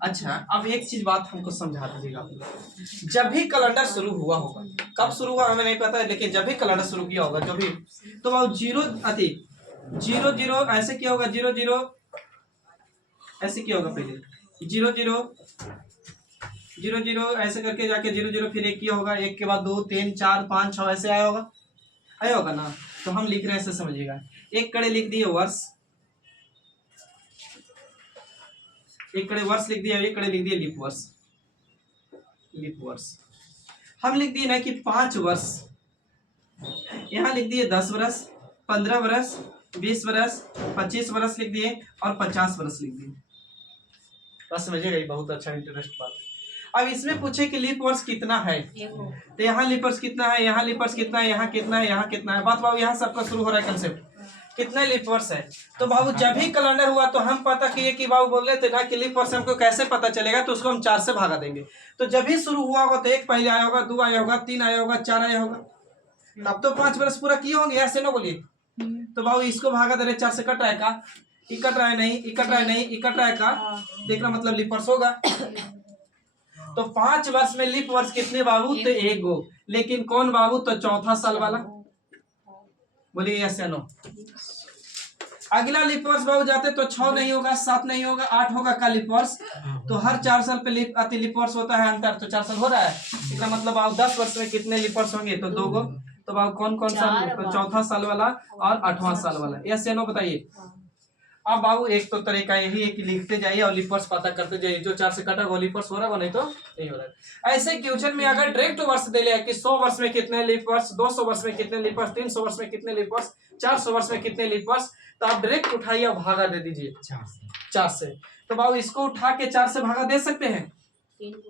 अच्छा अब एक चीज बात हमको समझा दीजिएगा, जब भी कैलेंडर शुरू हुआ होगा, कब शुरू हुआ हमें नहीं पता है, लेकिन जब भी कैलेंडर शुरू किया होगा, जो भी, तो वो 0 ऐसे किया होगा, 0 ऐसे किया होगा, पहले 0 ऐसे करके जाके 0 फिर 1 किया होगा, 1 के बाद 2 3 4 5 6 ऐसे आया होगा ना। तो हम लिख रहे हैं, ऐसे समझिएगा, एक कड़े लिख दिए वर्ष, एक कड़े वर्ष लिख दिया, एक कड़े लिख दिया लीप वर्ष। हम लिख दिए ना कि 5 वर्ष, यहाँ लिख दिए 10 वर्ष, 15 वर्ष, 20 वर्ष, 25 वर्ष लिख दिए, और 50 वर्ष लिख दिए। बस समझिएगा, ये बहुत अच्छा इंटरेस्ट बात है। अब इसमें पूछे कि लीप वर्ष कितना है, तो यहाँ लीप वर्ष कितना है, यहाँ लीप वर्ष कितना है, यहाँ कितना है, यहाँ कितना है। बात बाबू यहाँ से आपका शुरू हो रहा है कंसेप्ट, कितना लीप वर्ष है। तो बाबू जब भी कैलेंडर हुआ तो हम पता किए कि बाबू बोल रहे थे ना कि लीप वर्ष हमको कैसे पता चलेगा, तो उसको हम 4 से भागा देंगे। तो जब भी शुरू हुआ होगा तो 1 पहले आया होगा, 2 आया होगा, 3 आया होगा, 4 आया होगा, तब तो 5 वर्ष पूरा किए होंगे, ऐसे ना बोलिए। तो बाबू इसको भागा दे रहे, 4 से कट रहा है का, कट रहा है नहीं, कट रहा है नहीं, कट रहा है का, देखना मतलब लीप वर्ष होगा। तो 5 वर्ष में लीप वर्ष कितने बाबू, तो 1 गो, लेकिन कौन बाबू, तो चौथा साल वाला, बोलिए यस या नो। अगला लीप वर्ष बाबू जाते तो 6 नहीं होगा, 7 नहीं होगा, 8 होगा का लीप वर्ष। तो हर 4 साल पे लीप वर्ष होता है अंतर, तो 4 साल हो रहा है, इसका मतलब बाबू 10 वर्ष में कितने लीप वर्ष होंगे, तो 2 गो। तो बाबू कौन कौन सा, तो चौथा साल वाला और 8वां साल वाला, यस या नो बताइए। अब बाबू एक तो तरीका यही है कि लिखते जाइए और लीप वर्ष पता करते जाइए, जो 4 से कटा वो लीप वर्ष हो रहा है, वो नहीं तो नहीं हो रहा है। ऐसे क्वेश्चन में अगर डायरेक्ट वर्ष दे लिया कि 100 वर्ष में कितने लीप वर्ष, 200 वर्ष में कितने लीप वर्ष, 300 वर्ष में कितने लीप वर्ष, 400 वर्ष में कितने लीप वर्ष, तो आप डायरेक्ट उठाइए और भागा दे दीजिए 4 से। तो बाबू इसको उठा के 4 से भागा दे सकते हैं,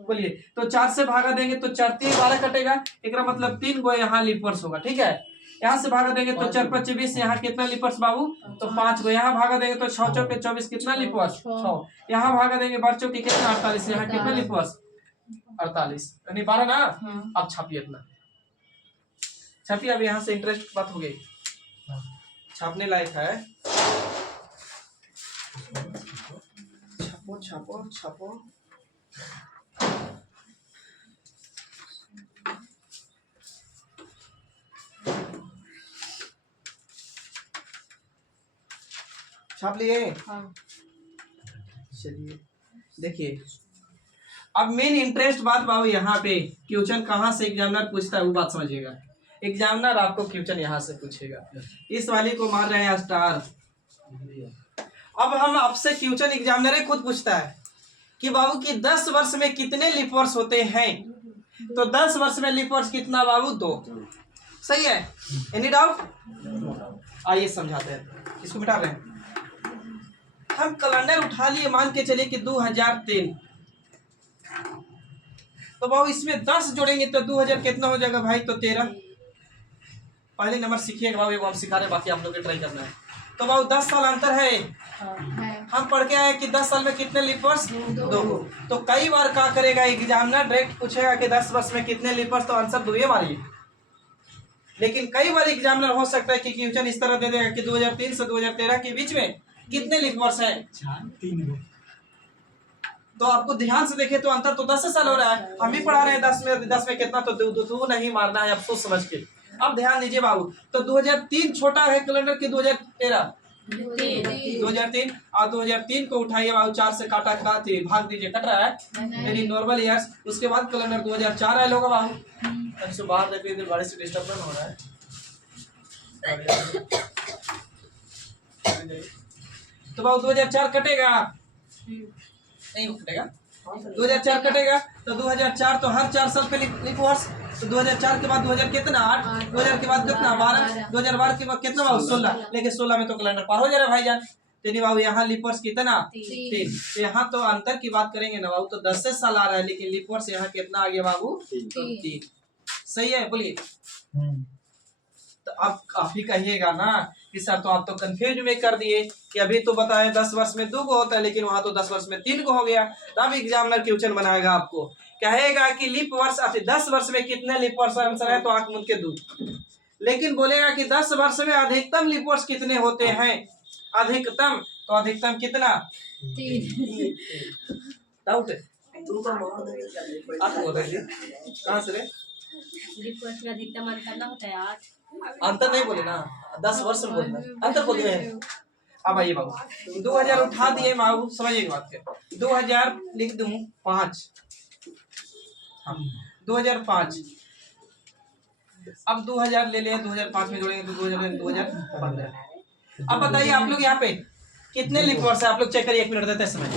बोलिए। तो 4 से भागा देंगे तो 4 3 12 कटेगा, एक मतलब 3 गो यहाँ लीप वर्ष होगा, ठीक है। यहाँ से भागा देंगे तो 4 5 20, यहाँ कितना लीप वर्ष बाबू, तो 5 गो। यहाँ भागा देंगे तो 6 4 24, कितना लीप वर्ष, 6। यहाँ भागा देंगे बच्चों की कितना, 48, यहाँ कितना लीप वर्ष, 48, यानी 12 ना। अब छापिए अपना, छापिए। अब यहाँ से इंटरेस्ट बात हो गई, छापने लायक है, छापो छापो छापो। छाप लिए? हाँ। चलिए देखिए, अब मेन इंटरेस्ट बात बाबू यहाँ पे क्वेश्चन कहाँ से एग्जामिनर पूछता है वो बात समझिएगा। एग्जामिनर आपको क्वेश्चन यहाँ से पूछेगा। इस वाली को मार रहे हैं स्टार। अब हम आपसे क्वेश्चन एग्जामिनर खुद पूछता है कि बाबू की 10 वर्ष में कितने लीप वर्ष होते हैं? तो 10 वर्ष में लीप वर्ष कितना बाबू? 2। सही है? Any doubt? आइए समझाते हैं। इसको बिठा रहे हैं। हम कैलेंडर उठा लिए, मान के चलिए कि 2003। तो बाबू इसमें 10 जोड़ेंगे तो 2000 कितना हो जाएगा भाई? तो 13। पहले नंबर सीखिएगा बाबू, वो हम सिखा रहे हैं, बाकी आप लोग को ट्राई करना है। तो बाबू 10 साल अंतर है। है। हम पढ़ के आए कि 10 साल में कितने लीप वर्ष? 2। तो कई बार क्या करेगा एग्जामिनर, डायरेक्ट पूछेगा कि 10 वर्ष में कितने लीप वर्ष, तो आंसर 2 मारिए। लेकिन कई बार एग्जामिनर हो सकता है कि क्वेश्चन इस तरह दे देगा कि 2003 से 2013 के बीच में कितने लीप वर्ष है? 3 तो आपको ध्यान से देखे तो अंतर तो 10 साल हो रहा है। हम भी पढ़ा रहे हैं 10 में कितना, तो 2 नहीं मारना है अफसोस समझ के। अब ध्यान दीजिए बाबू, तो 2003 छोटा है कैलेंडर की 2013? 2003 और 2003 को उठाइए बाबू, 4 से काटा भाग दीजिए, कट रहा है यानी नॉर्मल ईयर्स। उसके बाद कैलेंडर 2004 आए होगा बाबू। तो बाहर देखिए, इधर बारिश से डिस्टर्बेंस हो रहा है। तो बाबू 2004 कटेगा नहीं? कटेगा 2004 कटेगा। तो 2004 तो हर 4 साल पे लीप वर्ष। तो 2004 के बाद 2000 कितना? 8। 2000 के बाद कितना? 12। 2012 के बाद कितना बाबू? 16। लेकिन 16 में तो कैलेंडर पार हो जा रहा है भाईजान। तो बाबू यहाँ लीप वर्ष कितना? 3। तो यहाँ तो अंतर की बात करेंगे ना बाबू, तो 10 साल आ रहा है, लेकिन लीप वर्ष यहाँ कितना आ गया बाबू? 3। सही है? बोलिए। तो अब आप ही कहिएगा ना कि सर तो आप तो कंफ्यूज में कर दिए कि अभी तो बताए 10 वर्ष में 2 को होता है, लेकिन वहां तो 10 वर्ष में 3 को हो गया। तब एग्जामिनर क्वेश्चन बनाएगा, आपको कहेगा कि लीप वर्ष 10 वर्ष में कितने लीप वर्ष आंसर है, तो आंख मूंद के दो। लेकिन बोलेगा कि 10 वर्ष में अधिकतम लीप वर्ष कितने होते हैं? अधिकतम, तो अधिकतम कितना? 3। डाउट है? 2 का मोड़ देंगे क्या लीप वर्ष? आप बोल रहे थे कहाँ से रे? लीप वर्ष में अधिकतम अंतर ना होता है 8। अंतर नहीं बोले ना, 10 वर्ष में बोलना, अंतर बोलते हैं। अब आइए बाबू, 2000 उठा दिए बाबू, समझिए बात के। 2000 लिख दूं 5। 2005। अब 2000 ले लें, 2005 में जोड़ेंगे तो 2015। अब बताइए आप लोग यहाँ पे कितने लीप वर्ष है? आप लोग चेक करिए, 1 मिनट देते हैं समय।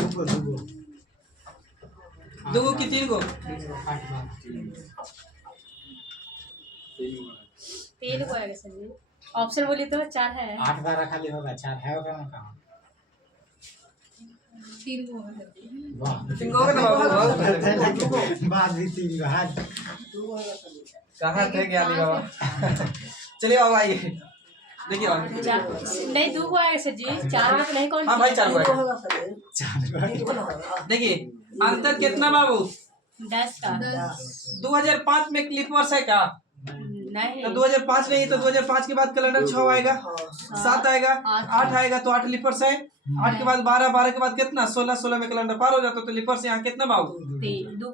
2 की 3 को? 3 को आएगा सर जी। ऑप्शन बोलिए तो 4 है। 8 12 खाली होगा, 4 है होगा ना? कहाँ? 3 को होगा। वाह, 3 को होगा ना बाबू? बाद भी 3 का हाथ। 2 होगा सर। कहाँ थे ज्ञानी बाबा? चलिए बाबा आइए, देखिए बाबा। 4 नहीं 2 को आएगा सर जी। 4 में तो नहीं कौन? हाँ भाई 4 को 3 को आएगा। होगा सर। 3 को ना होगा। देखिए अंतर कितना बाबू? 10 का। 2005 में क्लिप वर्ष है क्या? नहीं। तो 2005 नहीं, तो 2005 के बाद कैलेंडर 6 आएगा, 7 आएगा, 8 आएगा, तो 8 लिपर्स है। 8 के बाद 12, 12 के बाद कितना? 16, 16 में कैलेंडर पार हो जाता, तो लिपर्स यहाँ कितना बाबू? 2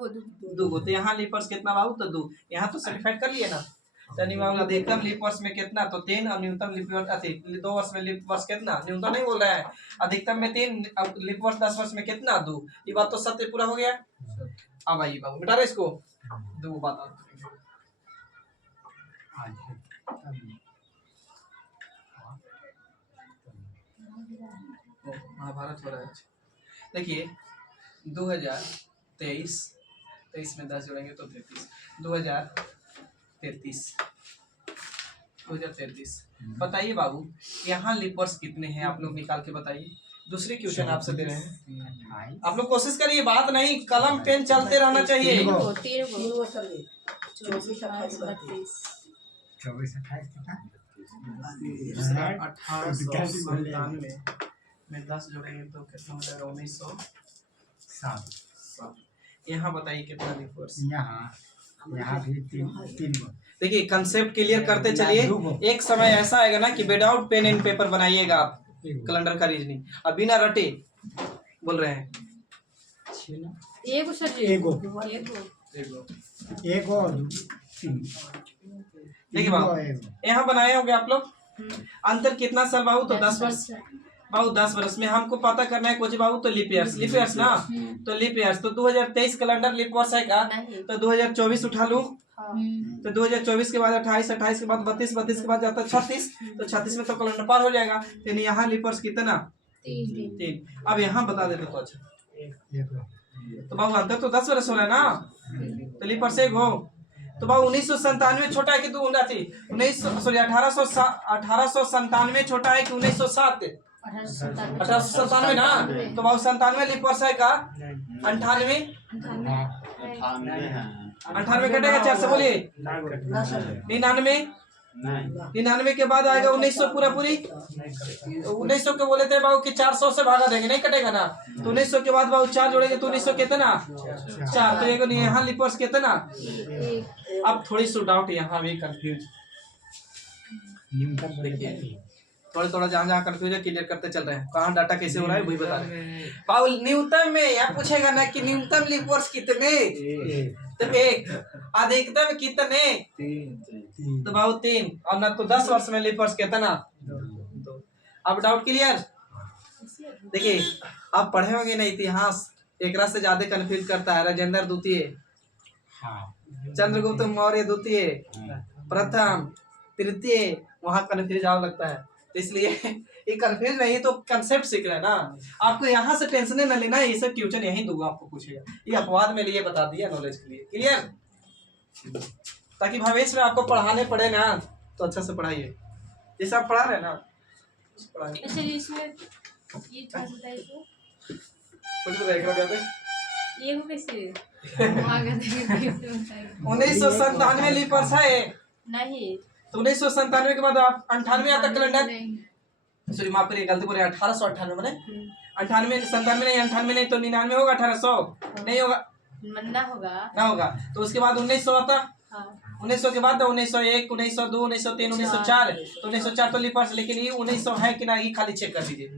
को। तो यहाँ लिपर्स कितना बाबू? तो 2। यहाँ तो सर्टिफाइड कर लिए ना। यानी बाबू अधिकतम लिपर्स में कितना? तो 3। और न्यूनतम लिपर्स 2 वर्ष में लिपर्स कितना? न्यूनतम नहीं बोल रहा है, अधिकतम में 3, लिपर्स 10 वर्ष में कितना? 2। ये बात तो सत्य पूरा हो गया। अब आइए बाबू मिटा रहे इसको, 2 बात महाभारत हो रहा है। देखिए 2023 में 10 जोड़ेंगे तो 33। 2033 बताइए बाबू, यहाँ लिपर्स कितने हैं? आप लोग निकाल के बताइए। दूसरी क्वेश्चन आपसे दे रहे हैं, आप लोग कोशिश करिए, बात नहीं, कलम पेन चलते रहना चाहिए। 3 को सर जी। 24 28 32। 24 28 कितना? 1897 में 10 जोड़ेंगे तो कितना हो जाएगा? 1907। यहाँ बताइए कितना लिपर्स? यहाँ भी 3 को। देखिए कंसेप्ट क्लियर करते चलिए। एक समय ऐसा आएगा ना कि विदाउट पेन एंड पेपर बनाइएगा आप कैलेंडर का रीजनिंग, अब बिना रटे बोल रहे हैं। एगो सर जी। एगो। देखिए बाबू यहाँ बनाए होंगे आप लोग। अंतर कितना साल बाबू? तो 10 वर्ष। बाबू 10 वर्ष में हमको पता करना है कुछ बाबू, तो लीप ईयर्स ना, तो लीप ईयर्स तो 2023 कैलेंडर लीप वर्ष है का, नहीं। तो 2024 उठा लूं, हाँ। तो 2024 के बाद 28, 28 के बाद 32, 32 के बाद जाता है 36, तो 36 में तो कैलेंडर पार हो जाएगा। तो यहाँ लीप वर्ष कितना? 3। अब यहाँ बता देते तो अच्छा, तो बाबू अंतर तो 10 वर्ष हो रहा है ना, तो लीप वर्ष 1 हो। तो बाबू 1997 छोटा है कि तू 1897 छोटा है कि 1907? 1897 ना, तो बाबू 97 लीप वर्ष है का? 98 कटेगा 4 से, बोलिए 99 के बाद आएगा 1900 पूरा पूरी, 1900 के बोले थे बाबू कि 400 से भागा देंगे, नहीं कटेगा ना, तो 1900 के बाद बाबू 4 जोड़ेंगे तो 1900 कितना? 4, तो ये यहाँ लीप वर्ष कितना? अब थोड़ी सी डाउट यहाँ भी कंफ्यूज, देखिए थोड़ा जहाँ कंफ्यूज है क्लियर करते चल रहे हैं, कहाँ डाटा कैसे हो रहा है वही बता रहे हैं। बाबू न्यूनतम में यहाँ पूछेगा ना कि न्यूनतम लीप वर्ष कितने, तो 1, अधिकतम कितने, तो बाबू 3, और ना तो 10 वर्ष में लीप वर्ष कितना? 2। अब डाउट क्लियर? देखिए आप पढ़े होंगे ना इतिहास, एक से ज्यादा कंफ्यूज करता है। राजेंद्र द्वितीय, चंद्रगुप्त मौर्य द्वितीय, प्रथम, तृतीय, वहां कंफ्यूज आने लगता है, तो इसलिए ये कंफ्यूज नहीं तो कंसेप्ट सीख रहे हैं ना। आपको यहाँ से टेंशन न लेना है, ये सब ट्यूशन यहीं दूंगा आपको पूछेगा, ये अपवाद में लिए बता दिया नॉलेज के लिए, क्लियर, ताकि भविष्य में आपको पढ़ाने पड़े ना तो अच्छा से पढ़ाइए, जैसे आप पढ़ा रहे हैं ना पढ़ाइए। अच्छा इसमें ये क्या होता है, इसको कुछ तो देख रहे हो ये को कैसे 1997 लीप वर्ष है नहीं, तो 1997 के बाद आप 98 आता कैलेंडर, सॉरी माफ करिए गलती बोले 1898 मैंने 98 97 नहीं 98 नहीं तो 99 होगा, 1800 नहीं होगा ना होगा, तो उसके बाद 1900 आता, 1900 के बाद 1901, 1902, 1903, 1904, तो 1904 तो लीप वर्ष, लेकिन ये 1900 है कि ना ये खाली चेक कर दीजिए,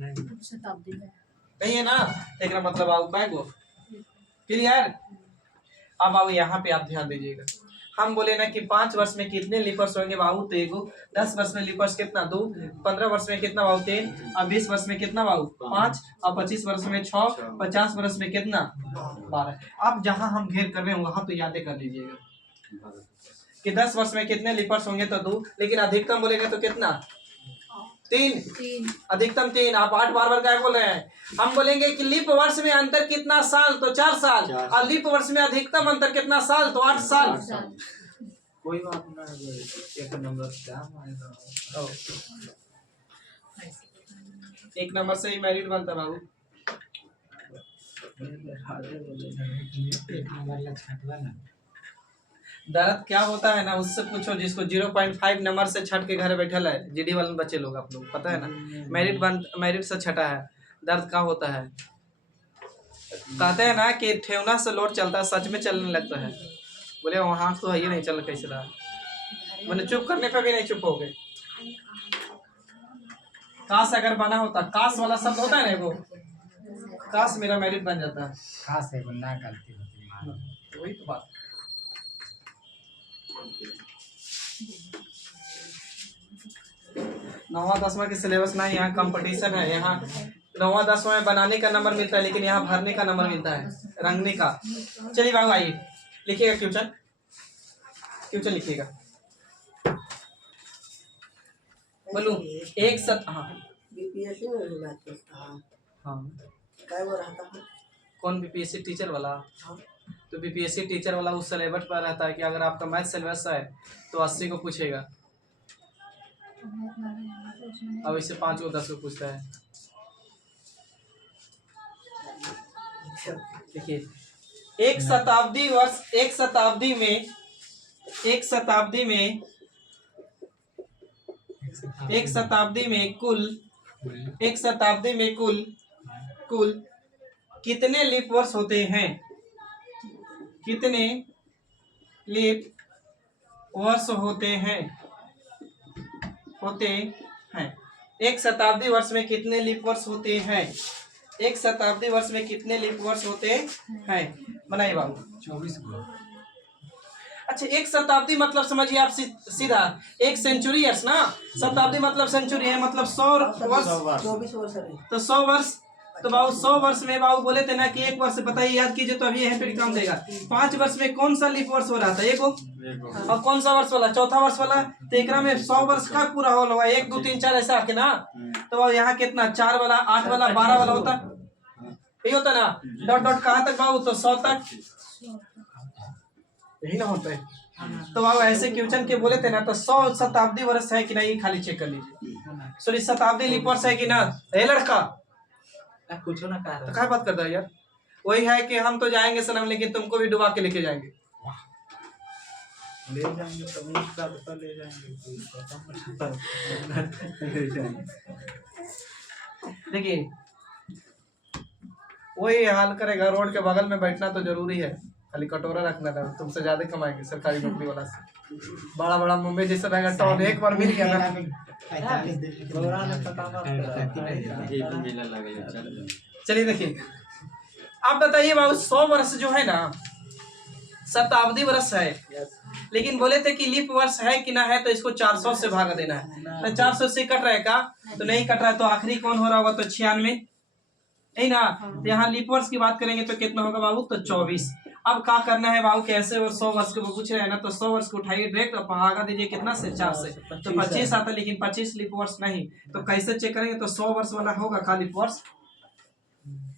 शताब्दी है नहीं है ना, देख रहा मतलब आओ काय को क्लियर। अब आओ यहाँ पे आप ध्यान दीजिएगा, हम बोले ना कि 5 वर्ष में कितने लीप वर्ष होंगे बाबू, तो एगो, 10 वर्ष में लीप वर्ष कितना 2, 15 वर्ष में कितना बाबू 3, और 20 वर्ष में कितना बाबू 5, और 25 वर्ष में 6, 50 वर्ष में कितना 12। अब जहाँ हम घेर कर रहे हैं वहां तो यादें कर लीजिएगा कि 10 वर्ष में कितने लीप वर्ष होंगे तो 2, लेकिन अधिकतम बोलेंगे तो कितना 3, अधिकतम 3, आप 8 बार क्या बोल रहे हैं। हम बोलेंगे कि लीप वर्ष में अंतर कितना साल, तो 4 साल, और लीप वर्ष में अधिकतम अंतर कितना साल, तो 8 साल। कोई बात नहीं, एक नंबर क्या आएगा, 1 नंबर से ही मेरिट बनता बाबू। दर्द क्या होता है ना उससे पूछो, जिसको 0.5 नंबर से छट के घर बैठल है, जीडी वाले बच्चे लोग, आप लोग पता है ना, मेरिट से छटा है, दर्द क्या होता है, कहते हैं ना कि ठेवना से लोट चलता है, सच में चलने लगता है, बोले वहां तो है ही नहीं चल कैसे रहा, मैंने चुप करने पे भी नहीं चुप हो गए। काश अगर बना होता, काश वाला शब्द होता है ना वो, काश मेरा मेरिट बन जाता है, खास है ना गलती होती है, वही तो बात। नौवां 10वां के सिलेबस ना, यहाँ कंपटीशन है, यहाँ 9वां 10वां में बनाने का नंबर मिलता है, लेकिन यहाँ भरने का नंबर मिलता है, रंगने का। चलिए बाबू आइए लिखिएगा क्वेश्चन लिखिएगा, बोलू एक सत, हाँ बीपीएससी में भी बात करता है, हाँ क्या वो रहता है, कौन बीपीएससी टीचर वाला, हाँ तो बीपीएससी टीचर वाला उस सिलेबस पर रहता है कि अगर आपका मैथ सिलेबस है तो 80 को पूछेगा, अब इससे 5 को 10 को पूछता है। देखिए एक शताब्दी वर्ष, एक शताब्दी में कुल कितने लीप वर्ष होते हैं, कितने लीप वर्ष होते हैं, एक शताब्दी वर्ष में कितने लीप वर्ष होते हैं, एक शताब्दी वर्ष में कितने लीप वर्ष होते हैं, बनाइए बाबू। 24 को अच्छा, एक शताब्दी मतलब समझिए आप सीधा एक सेंचुरी ईयर्स ना, शताब्दी मतलब सेंचुरी है, मतलब 100 वर्ष, 24 वर्ष है। तो 100 वर्ष। तो बाबू 100 वर्ष में बाबू बोले थे ना कि एक वर्ष, बताइए याद कीजिए, तो अभी यहीं पे काम देगा। 5 वर्ष में कौन सा लीप वर्ष हो रहा था? एक हो। और कौन सा वर्ष वाला? चौथा वर्ष वाला। तो एक में 100 वर्ष का पूरा होगा, 1 2 3 4 ऐसा आके ना। तो बाबू यहाँ कितना? 4 वाला, 8 वाला, 12 वाला होता, यही होता ना। डॉट डॉट कहाँ तक बाबू? तो 100 तक, यही ना होता है। तो बाबू ऐसे क्वेश्चन के बोले थे ना, तो 100 शताब्दी वर्ष है कि नहीं, खाली चेक कर लीजिए। सॉरी, शताब्दी लीप वर्ष है कि ना? है लड़का, कुछ ना कह तो क्या बात करता है यार? वही है कि हम तो जाएंगे सनम, लेकिन तुमको भी डुबा के लेके जाएंगे। ले जाएंगे तो उसका तो ले जाएंगे, ले जाएंगे। देखिए वही हाल करेगा, रोड के बगल में बैठना तो जरूरी है, खाली कटोरा रखना था, तुमसे ज्यादा कमाएंगे सरकारी नौकरी वाला से। बड़ा बड़ा मुंबई जैसा रहेगा टॉन, एक बार मिल गया ना। चलिए देखिए, आप बताइए बाबू, 100 वर्ष जो है ना शताब्दी वर्ष है, लेकिन बोले थे कि लीप वर्ष है कि ना है, तो इसको 400 से भागा देना है। तो 400 से कट रहा है का? तो नहीं कट रहा है, तो आखिरी कौन हो रहा होगा? तो 96, नहीं ना। तो यहाँ लीप वर्ष की बात करेंगे तो कितना होगा बाबू? तो 24। अब क्या करना है बाबू, कैसे? और 100 वर्ष के वो पूछ रहे हैं ना, तो 100 वर्ष को उठाइए डायरेक्ट, भागा दीजिए कितना से? 4 से, तो 25 आता, लेकिन 25 लीप वर्ष नहीं। तो कैसे चेक करेंगे? तो 100 वर्ष वाला होगा का लीप वर्ष?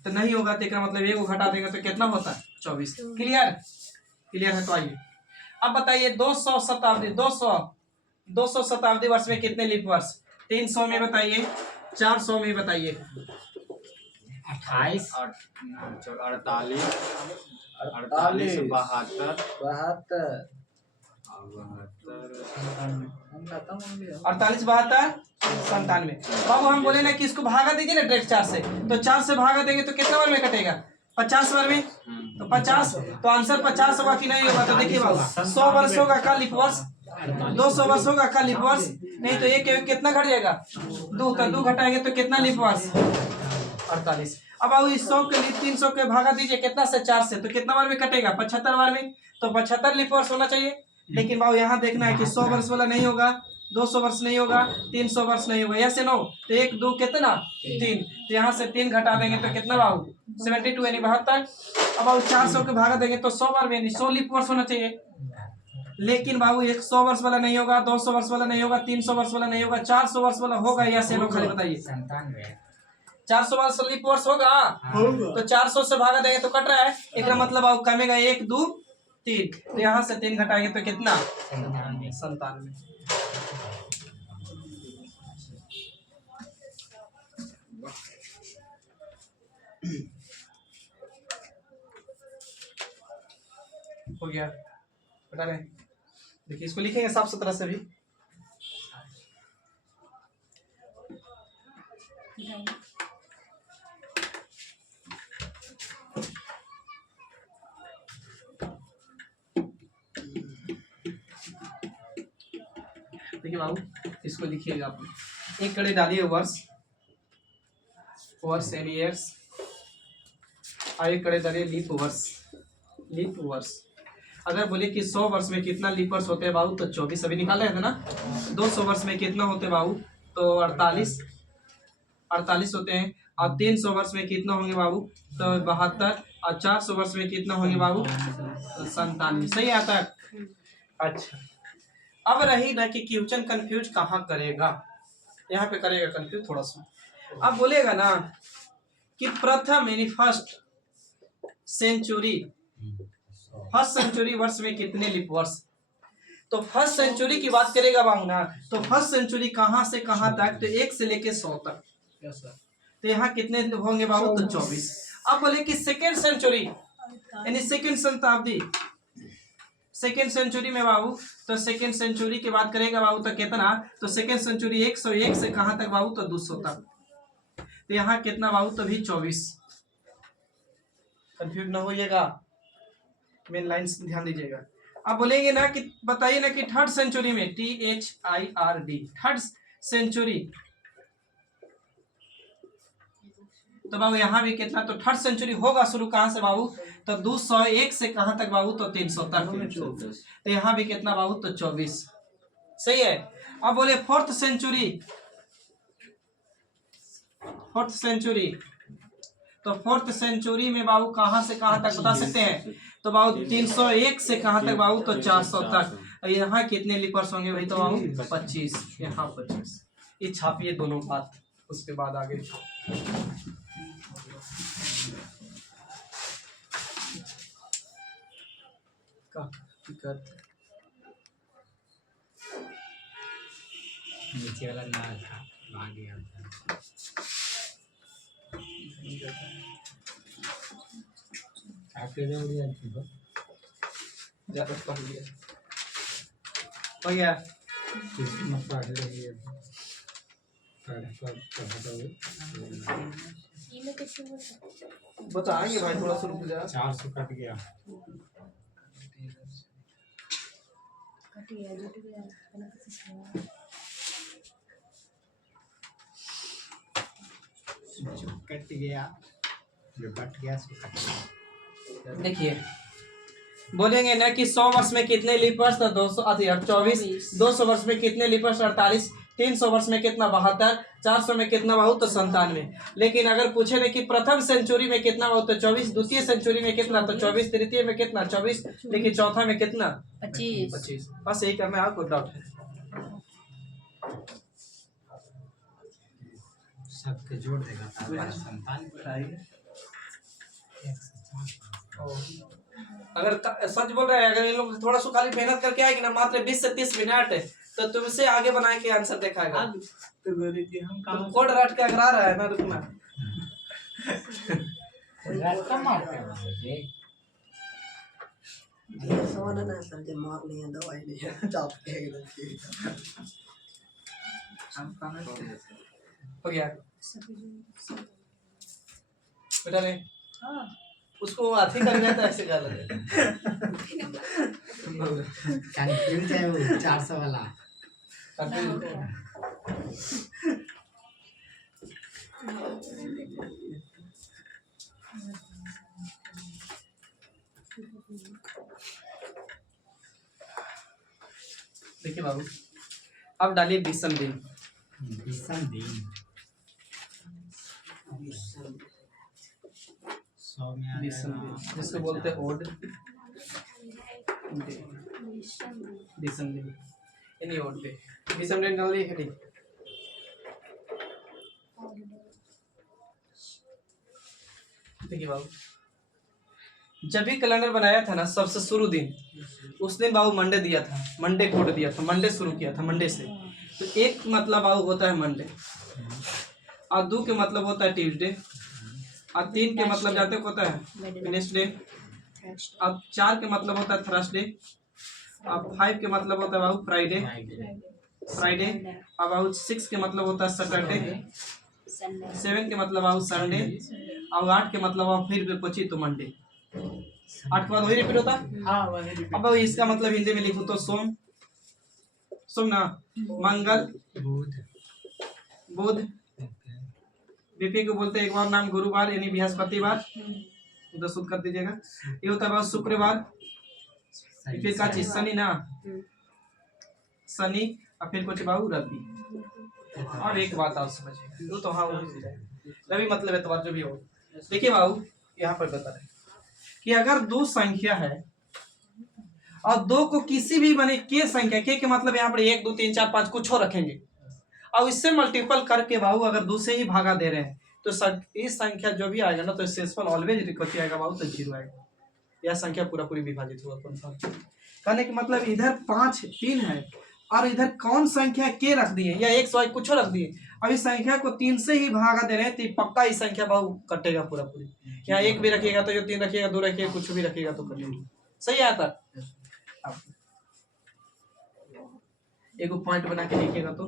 तो नहीं होगा, तो इसका मतलब 1 को घटा देंगे तो कितना होता है? 24। क्लियर? क्लियर है। तो आइए अब बताइए, 200 शताब्दी, 200 शताब्दी वर्ष में कितने लीप वर्ष? 300 में बताइए, 400 में बताइए। 28 48 48 72 48 72 97। बाबू हम बोले ना कि इसको भागा दीजिए ना डायरेक्ट 4 से, तो 4 से भागा देंगे तो कितना बार में कटेगा? 50 बार में। तो 50, तो आंसर 50 होगा कि नहीं होगा? तो देखिए बाबू, 100 वर्ष होगा का लीप वर्ष? 200 वर्ष होगा का लीप वर्ष? नहीं, तो एक कितना घट जाएगा? 2, तो 2 घटाएंगे तो कितना लीप वर्ष? 48। अब बाबू इस 100 के लिए 300 के भागा दीजिए कितना से? 4 से, तो कितना बार में कटेगा? 75 बार में। तो 75 लीप वर्ष होना चाहिए। लेकिन बाबू यहाँ देखना है कि 100 वर्ष वाला नहीं होगा, 200 वर्ष नहीं होगा, 300 वर्ष नहीं होगा, यस नो। तो 1 2 कितना? 3। तो यहाँ से 3 घटा देंगे तो कितना बाबू? 72 यानी 72। अब बाबू 400 के भागा देंगे तो 100 बार में, यानी 100 लीप वर्ष होना चाहिए। लेकिन बाबू 100 वर्ष वाला नहीं होगा, 200 वर्ष वाला नहीं होगा, 300 वर्ष वाला नहीं होगा, 400 वर्ष वाला होगा, यस नो? खाली बताइए। 97 400 वर्ष लीप वर्ष होगा? तो 400 से भागा देंगे तो कट रहा है, एक मतलब अब कमेगा 1 2 3। तो यहाँ से 3 घटाएंगे तो कितना? 97। हो गया, बता रहे। देखिए इसको लिखेंगे साफ सुथरा से भी। देखिए बाबू, इसको लिखिएगा आप, एक कड़े डालिए वर्ष, वर्ष एंड ईयर्स, और एक कड़े डालिए लीप वर्ष, लीप वर्ष। अगर बोले कि 100 वर्ष में कितना लीप वर्ष होते हैं बाबू? तो 24 अभी निकाल रहे थे ना। 200 वर्ष में कितना होते हैं बाबू? तो 48 होते हैं। और 300 वर्ष में कितना होंगे बाबू? तो 72। और 400 वर्ष में कितना होंगे बाबू? तो 97। सही आता है। अच्छा, अब रही ना कि क्वेश्चन कंफ्यूज कहाँ करेगा, यहाँ पे करेगा कंफ्यूज थोड़ा सा। अब बोलेगा ना कि प्रथम यानी फर्स्ट सेंचुरी वर्ष में कितने लीप वर्ष? तो फर्स्ट सेंचुरी की बात करेगा बाबू ना, तो फर्स्ट सेंचुरी कहाँ से कहाँ तक? तो 1 से लेके 100 तक। तो यहाँ कितने होंगे बाबू? तो 24। अब बोले कि सेकेंड सेंचुरी यानी सेकेंड शताब्दी, सेकेंड सेंचुरी में बाबू, तो सेकेंड सेंचुरी की बात करेगा बाबू तो कितना? तो सेकेंड सेंचुरी 101 से कहाँ तक बाबू? तो 200 तक। तो यहाँ कितना बाबू? तो भी 24। कंफ्यूज ना होइएगा, मेन लाइन्स ध्यान दीजिएगा। आप बोलेंगे ना कि बताइए ना कि थर्ड सेंचुरी में, THIRD, थर्ड सेंचुरी तो बाबू यहाँ भी कितना, तो थर्ड सेंचुरी होगा शुरू कहाँ से बाबू, तो 201 से कहाँ तक बाबू, तो 300 तक। तो यहाँ भी कितना बाबू, तो 24। सही है। अब बोले फोर्थ सेंचुरी, फोर्थ सेंचुरी, तो फोर्थ सेंचुरी में बाबू कहाँ से कहाँ तक बता सकते हैं, तो बाबू 301 से कहाँ तक बाबू, तो 400 तक। यहाँ कितने लीपर्स होंगे भाई, तो बाबू 25, यहाँ 25। ये छापिए दोनों बात, उसके बाद आगे नीचे वाला ना था, भाग गया था। आपके जो भी अच्छी हो ज्यादा पढ़ लिया हो गया। मत पढ़ लीजिए, पढ़ा दो। ये में कैसे होगा? बताएंगे भाई, थोड़ा सा रुक जा। 400 कट गया। कट गया, जुट गया, पता नहीं कैसे हुआ। जो कट गया, जो कट गया सो कट गया। देखिए बोलेंगे ना कि 100 वर्ष में कितने लीपर्स, तो 200 24। 200 वर्ष में कितने लीपर्स, 48। 300 वर्ष में कितना, 72। 400 में कितना बाबू, तो 97। लेकिन अगर पूछे ना कि प्रथम सेंचुरी में कितना बाबू, तो 24। द्वितीय सेंचुरी में कितना, तो 24। तृतीय में कितना, 24। लेकिन चौथा में कितना, 25। बस यही करना है, आपको डाउट है। सबके जोड़ देगा, 97। अगर सच बोल रहे हैं, अगर ये लोग थोड़ा सा खाली मेहनत करके आएगी ना, मात्र 20 से 30 मिनट, तो तुमसे आगे बनाए के आंसर दिखाएगा। तुम कोड रट के अगरा रहा है ना, रुकना। ये सवाल है ना सर, दिमाग नहीं है, दवाई नहीं है, चाप के एकदम हो गया बेटा ने उसको हाथी कर गया था, ऐसे कर लगे। कंफ्यूज है वो 400 वाला। देखिए बाबू, अब डालिए 20 दिन। 20 दिन 100 में आ 20 जाएगा। दिन जिसको बोलते हैं ओड 20 दिन, इन्हीं ओड पे 20 दिन डाल दिए खड़ी। देखिए बाबू, जब भी कैलेंडर बनाया था ना, सबसे शुरू दिन, उस दिन बाबू मंडे दिया था, मंडे कोड दिया था, मंडे शुरू किया था, मंडे से। तो एक मतलब बाबू होता है मंडे, और 2 के मतलब होता है ट्यूसडे, और 3 के मतलब जानते हो होता है वेडनेसडे, अब 4 के मतलब होता है थर्सडे, अब 5 के मतलब होता है बाबू फ्राइडे, अब बाबू 6 के मतलब होता है सैटरडे, 7 के मतलब बाबू संडे, और 8 के मतलब बाबू फिर पची तो मंडे। 8 के बाद वही रिपीट होता है। हाँ वही अब बाबू इसका मतलब हिंदी में लिखूं तो सोम, सोम ना, मंगल, बुध, बीपी को बोलते हैं एक बार नाम गुरुवार यानी बृहस्पतिवार, उधर शुद्ध कर दीजिएगा। ये होता है शुक्रवार, फिर का चीज शनि ना, शनि, और फिर कुछ बाबू रवि। और एक बात आप समझिए, तो हाँ रवि मतलब एतवार जो भी हो। देखिए बाबू यहाँ पर बता रहे कि अगर 2 संख्या है और 2 को किसी भी बने के संख्या, के मतलब यहाँ पर 1 2 3 4 5 कुछ और रखेंगे, और इससे मल्टीपल करके बाबू अगर 2 से ही भागा दे रहे हैं, तो इस संख्या जो भी आएगा ना, तो शेषफल ऑलवेज रिकॉर्ड आएगा बाबू, तो 0 आएगा। यह संख्या पूरा पूरी विभाजित होगा। कहने का मतलब इधर 5 3 है, और इधर कौन संख्या के रख दिए या 100 कुछ रख दिए, अब इस संख्या को 3 से ही भागा दे रहे हैं, तो पक्का इस संख्या बाबू कटेगा पूरा पूरी। यहाँ 1 भी रखिएगा तो 3 रखिएगा, 2 रखिएगा, कुछ भी रखिएगा तो कटेगा। सही आता एक पॉइंट बना के लिखिएगा तो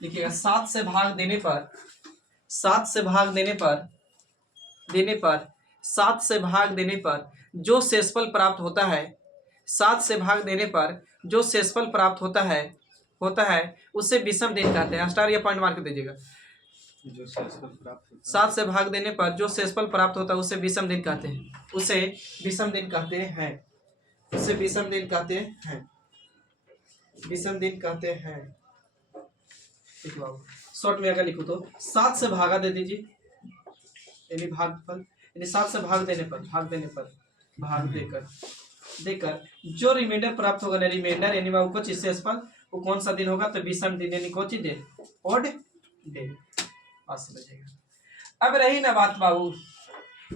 देखिएगा, 7 से भाग देने पर 7 से भाग देने पर 7 से भाग देने पर जो शेषफल प्राप्त होता है, 7 से भाग देने पर जो शेषफल प्राप्त होता है होता है उससे विषम दिन कहते हैं। स्टार या पॉइंट मार के दीजिएगा। जो शेषफल प्राप्त होता 7 से भाग देने पर जो शेषफल प्राप्त होता है उसे विषम दिन कहते हैं। उसे विषम दिन कहते हैं। उसे विषम दिन कहते हैं। विषम दिन कहते हैं। ठीक बाबू, शॉर्ट में अगर लिखूं तो 7 से भागा दे दीजिए, यानी भागफल, यानी 7 से भाग देने पर, भाग देकर जो रिमाइंडर प्राप्त होगा ना, रिमाइंडर यानी बाबू कुछ शेषफल, वो कौन सा दिन होगा? तो विषम दिन, यानी कौन सी डे? Odd day. बात समझिएगा। अब रही ना बात बाबू,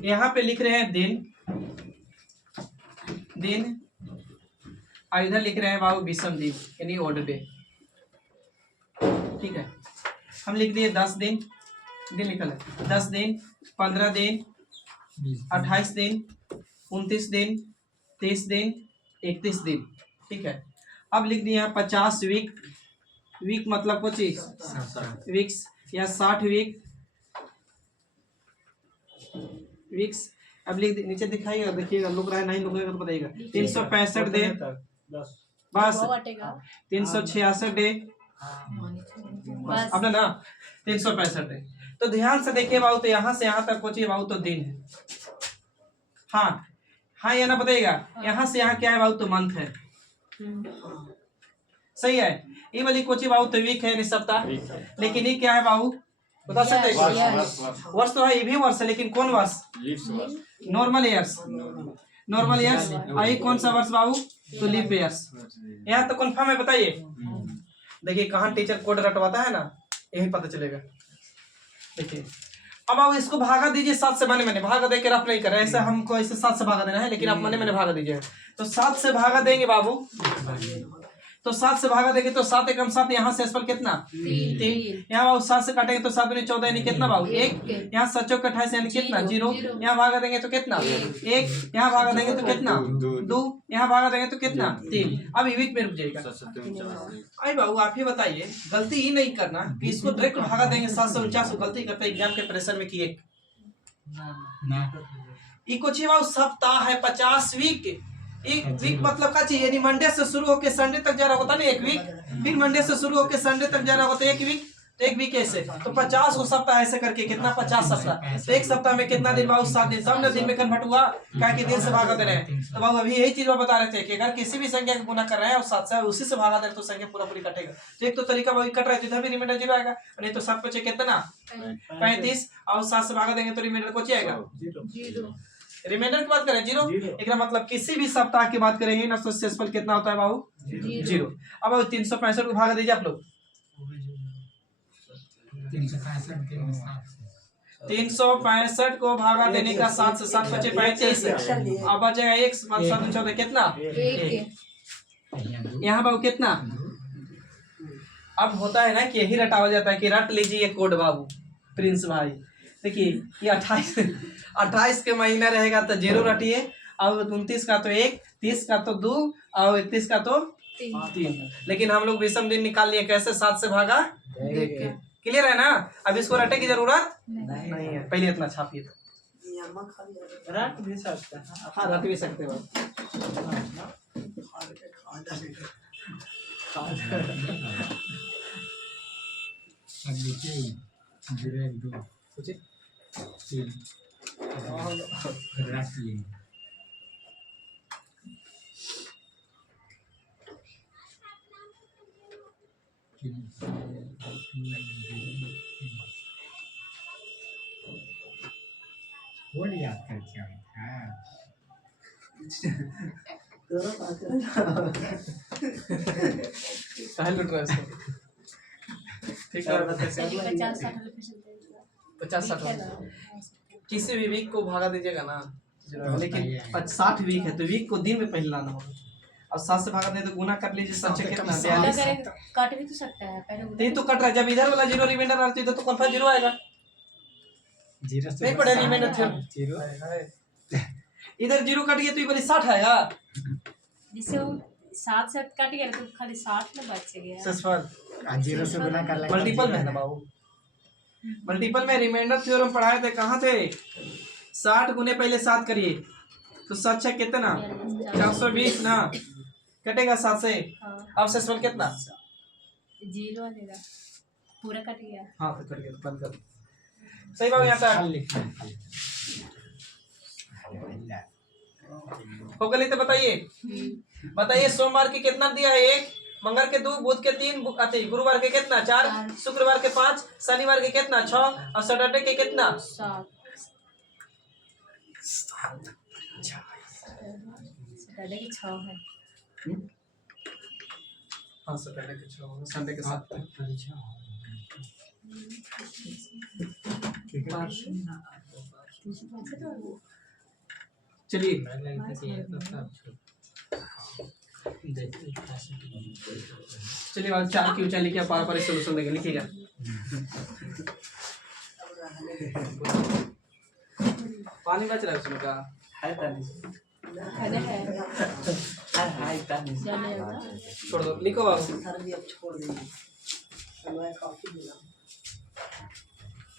यहाँ पे लिख रहे हैं दिन और इधर लिख रहे हैं बाबू विषम दिन यानी ओड डे। ठीक है, हम लिख दिए 10 दिन, दिन लिखल है 10 दिन, 15 दिन, 28 दिन, 29 दिन, 30 दिन, 31 दिन। ठीक है, अब लिख दिए यहाँ 50 वीक। वीक मतलब 25 वीक्स या 60 वीक्स। अब लिख नीचे दिखाइएगा, देखिएगा लुक रहा है नहीं लुक रहा है तो बताइएगा। 365 डे बस, 366 डे बस, अपना ना 365 डे। तो ध्यान से देखिए बाबू, तो यहाँ से यहाँ तक पहुंचिए बाबू तो दिन है। हाँ ये ना बताइएगा, यहाँ से यहाँ क्या है बाबू? तो मंथ है। सही है। ये वाली कोची बाबू तो वीक है, नहीं सप्ताह। लेकिन ये क्या है बाबू? बता सकते हैं? वर्ष तो है, ये भी वर्ष है, लेकिन कौन वर्ष? Normal years. Normal years. ये कौन सा वर्ष बाबू? तो लीप ईयर्स। यहाँ तो कन्फर्म है, बताइए। देखिए कहाँ टीचर कोड रटवाता है ना, यही पता चलेगा। देखिए अब आप इसको भागा दीजिए 7 से, मैंने भागा दे के रफ नहीं कर रहे, ऐसे हमको ऐसे 7 से भागा देना है, लेकिन आप मैंने भागा दीजिए। तो 7 से भागा देंगे बाबू, तो 7 से भागा देंगे तो 7 एकम 7, यहाँ से शेषफल कितना? 3। यहाँ बाबू 7 से काटेंगे तो 7 दूनी 14 यानी कितना बाबू? 1। यहाँ 7 चौक 28 यानी कितना? 0। यहाँ भागा देंगे तो कितना? 1। यहाँ भागा देंगे तो कितना? 2। यहाँ भागा देंगे तो कितना? 3। अब वीक में रुक जाएगा। अरे बाबू आप ही बताइए, गलती ही नहीं करना कि इसको डायरेक्ट भागा देंगे 7 से 49 को, गलती करते एग्जाम के प्रेशर में किए। कुछ बाबू सप्ताह है 50 वीक। एक वीक मतलब क्या चाहिए? यानी मंडे से शुरू होकर संडे तक जा रहा होता ना एक वीक, फिर मंडे से शुरू होकर संडे तक जा रहा होता एक वीक, तो एक वीक ऐसे तो 50 को सप्ताह ऐसे करके कितना? 50 सप्ताह। तो एक सप्ताह में कितना दिन बाबू? 7 दिन। सब ने दिन में कन्वर्ट हुआ, क्या कि दिन से भागा दे रहे हैं। तो बाबू अभी यही चीज बता रहे थे कि अगर किसी भी संख्या को गुना कर रहे हैं और 7 से उसी से भागा दे रहे तो संख्या पूरा पूरी कटेगा। तो एक तो तरीका वही कट रहा है, इधर भी रिमाइंडर 0 आएगा, नहीं तो 7 बचे कितना? 35 और 7 से भागा देंगे तो रिमाइंडर को आएगा 0। रिमाइंडर की बात करें 0, एक मतलब किसी भी सप्ताह की बात करेंगे ना तो शेषफल कितना होता है बाबू? 0। अब 365 को भागा दीजिए आप लोग। 365 को भागा देने का 7 से 7 बचे 35, अब बचेगा 1 7 14 कितना? 1। यहाँ बाबू कितना? अब होता है ना कि यही रटावा जाता है कि रट लीजिए कोड बाबू प्रिंस भाई। देखिए ये 28 के महीना रहेगा तो 0 रटिए, और 29 का तो 1, 30 का तो 2 और 31 का तो 3। लेकिन हम लोग विषम दिन निकाल लिए कैसे? 7 से भागा देख के। क्लियर है ना? अब इसको रटे की जरूरत नहीं है, पहले इतना छापिए। रट भी सकते हैं। हाँ रट भी सकते हो। वो याद कर क्या है? लुट रहा है इसको। ठीक है 50-60 किसी भी वीक को भागा दीजिएगा ना, लेकिन 60 वीक है तो वीक को दिन में पहले लाना होगा। और 7 से भागा दे तो गुना कर लीजिए, 7 कितना? 42। कट भी तो सकता है पहले, तो कट रहा है। जब इधर वाला 0 रिमाइंडर आता है तो कौन सा 0 आएगा? 0 नहीं पड़े रिमाइंडर थे 0। इधर 0 कट गया तो ये वाली 60 आएगा। जिससे वो 7 से कट गया तो खाली 60 में बच गया। शेषफल 0 से गुना कर लेंगे। मल्टीपल में है ना बाबू, मल्टीपल में रिमाइंडर थ्योरम पढ़ाए थे, कहाँ थे? 60 गुने पहले 7 करिए तो 7 6 कितना? 420 ना, कटेगा 7 से। अब शेषफल कितना? जीरो आ जाएगा, पूरा कट गया। हाँ तो कट गया तो बंद कर। सही बाबू यहाँ तक साल लिखना है। हो गई तो बताइए। बताइए सोमवार की कितना दिया है? 1, मंगल के 2, बुध के 3, गुरुवार के कितना 4, शुक्रवार के 5, शनिवार के कितना 6 और सैटरडे के कितना 7। सैटरडे के 6 है। हाँ सैटरडे के 6, संडे के 7। परीक्षा चलिए चलिए बाबू 4 क्वेश्चन लिखिए, पार सोल्यूशन देंगे, लिखिएगा। पानी बच रहा है उसमें का है अरे है जाने होगा। छोड़ दो, लिखो बाबू। सर भी अब छोड़ देंगे, समय काफी मिला।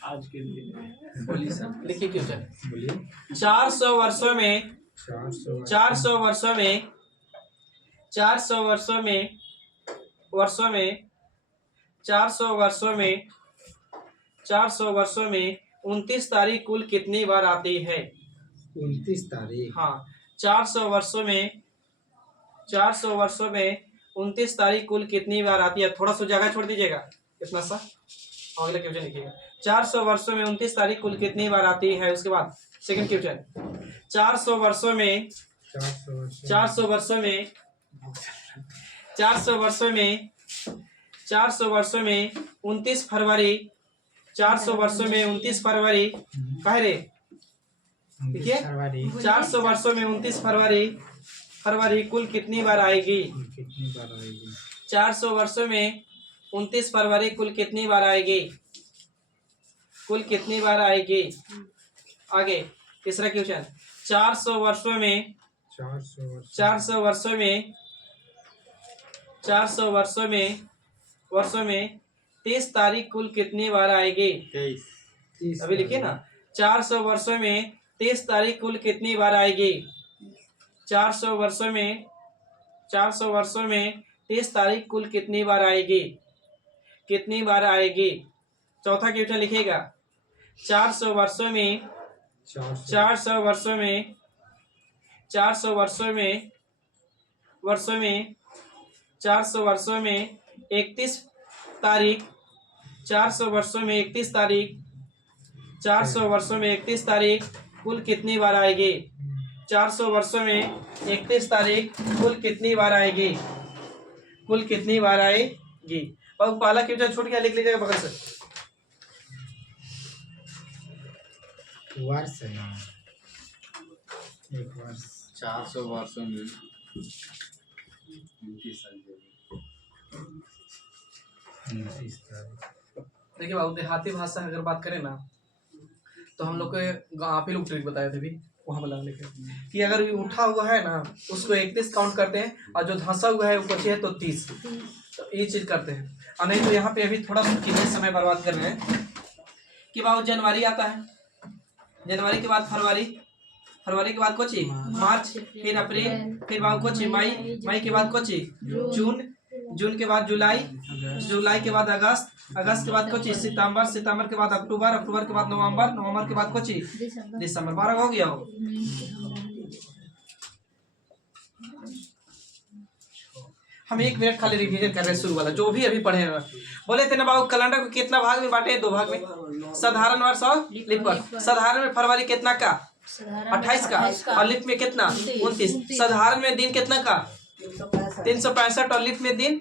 आज के लिए बोलिए सर, लिखिए क्वेश्चन। बोलिए। 400 वर्षों में 400 वर्षों में 29 तारीख कुल कितनी बार आती है? 29 तारीख। हाँ 400 वर्षों में 29 तारीख कुल कितनी बार आती है? थोड़ा सा जगह छोड़ दीजिएगा इतना सा, अगला क्वेश्चन लिखिएगा। 400 वर्षों में 29 तारीख कुल कितनी बार आती है? उसके बाद सेकंड क्वेश्चन। 400 वर्षों में 29 फरवरी 400 वर्षों में 29 फरवरी कह रे देखिए 400 वर्षों में 29 फरवरी कुल कितनी बार आएगी? कितनी बार आएगी? 400 वर्षों में 29 फरवरी कुल कितनी बार आएगी? कुल कितनी बार आएगी? आगे तीसरा क्वेश्चन। 400 वर्षों में 30 तारीख कुल कितनी बार आएगी? 30 अभी लिखिए ना। 400 वर्षों में 30 तारीख कुल कितनी बार आएगी? 400 वर्षों में 30 तारीख कुल कितनी बार आएगी? कितनी बार आएगी? चौथा क्वेश्चन लिखिएगा। 400 वर्षों में 31 तारीख 400 वर्षों में 31 तारीख कुल कितनी बार आएगी? 400 वर्षों में 31 तारीख कुल कितनी बार आएगी? कुल कितनी बार आएगी? और पहला क्वेश्चन छूट गया, लिख लीजिएगा बगल से। वर्ष है ना, एक वर्ष। 400 वर्षों में 29 तारीख। देखिए बाबू देहाती भाषा अगर बात करें ना तो हम लोग के आप ही लोग ट्रिक बताए थे भी वहाँ वाला लेके कि अगर ये उठा हुआ है ना उसको 31 काउंट करते हैं और जो धंसा हुआ है वो बचे है तो 30, तो ये चीज करते हैं। और नहीं तो यहाँ पे अभी थोड़ा कितने समय बर्बाद कर रहे हैं कि बाबू जनवरी आता है, जनवरी के बाद फरवरी, फरवरी के बाद कोची मार्च, फिर अप्रैल, फिर बाबू कोची मई, मई के बाद कोची जून, जून के बाद जुलाई, जुलाई के बाद अगस्त, अगस्त के बाद कोची सितंबर, सितंबर के बाद अक्टूबर, अक्टूबर के बाद नवंबर, नवंबर के बाद कोची दिसंबर। 12 हो गया हो। हम 1 मिनट खाली रिवीजन कर रहे हैं शुरू वाला जो भी अभी पढ़े हैं। बोले थे ना बाबू कैलेंडर को कितना भाग में बांटे? 2 भाग में, साधारण वर्ष और लीप वर्ष। साधारण में फरवरी कितना का? 28 का। और लीप में कितना? 29। साधारण में दिन कितना का? 365 और लीप में दिन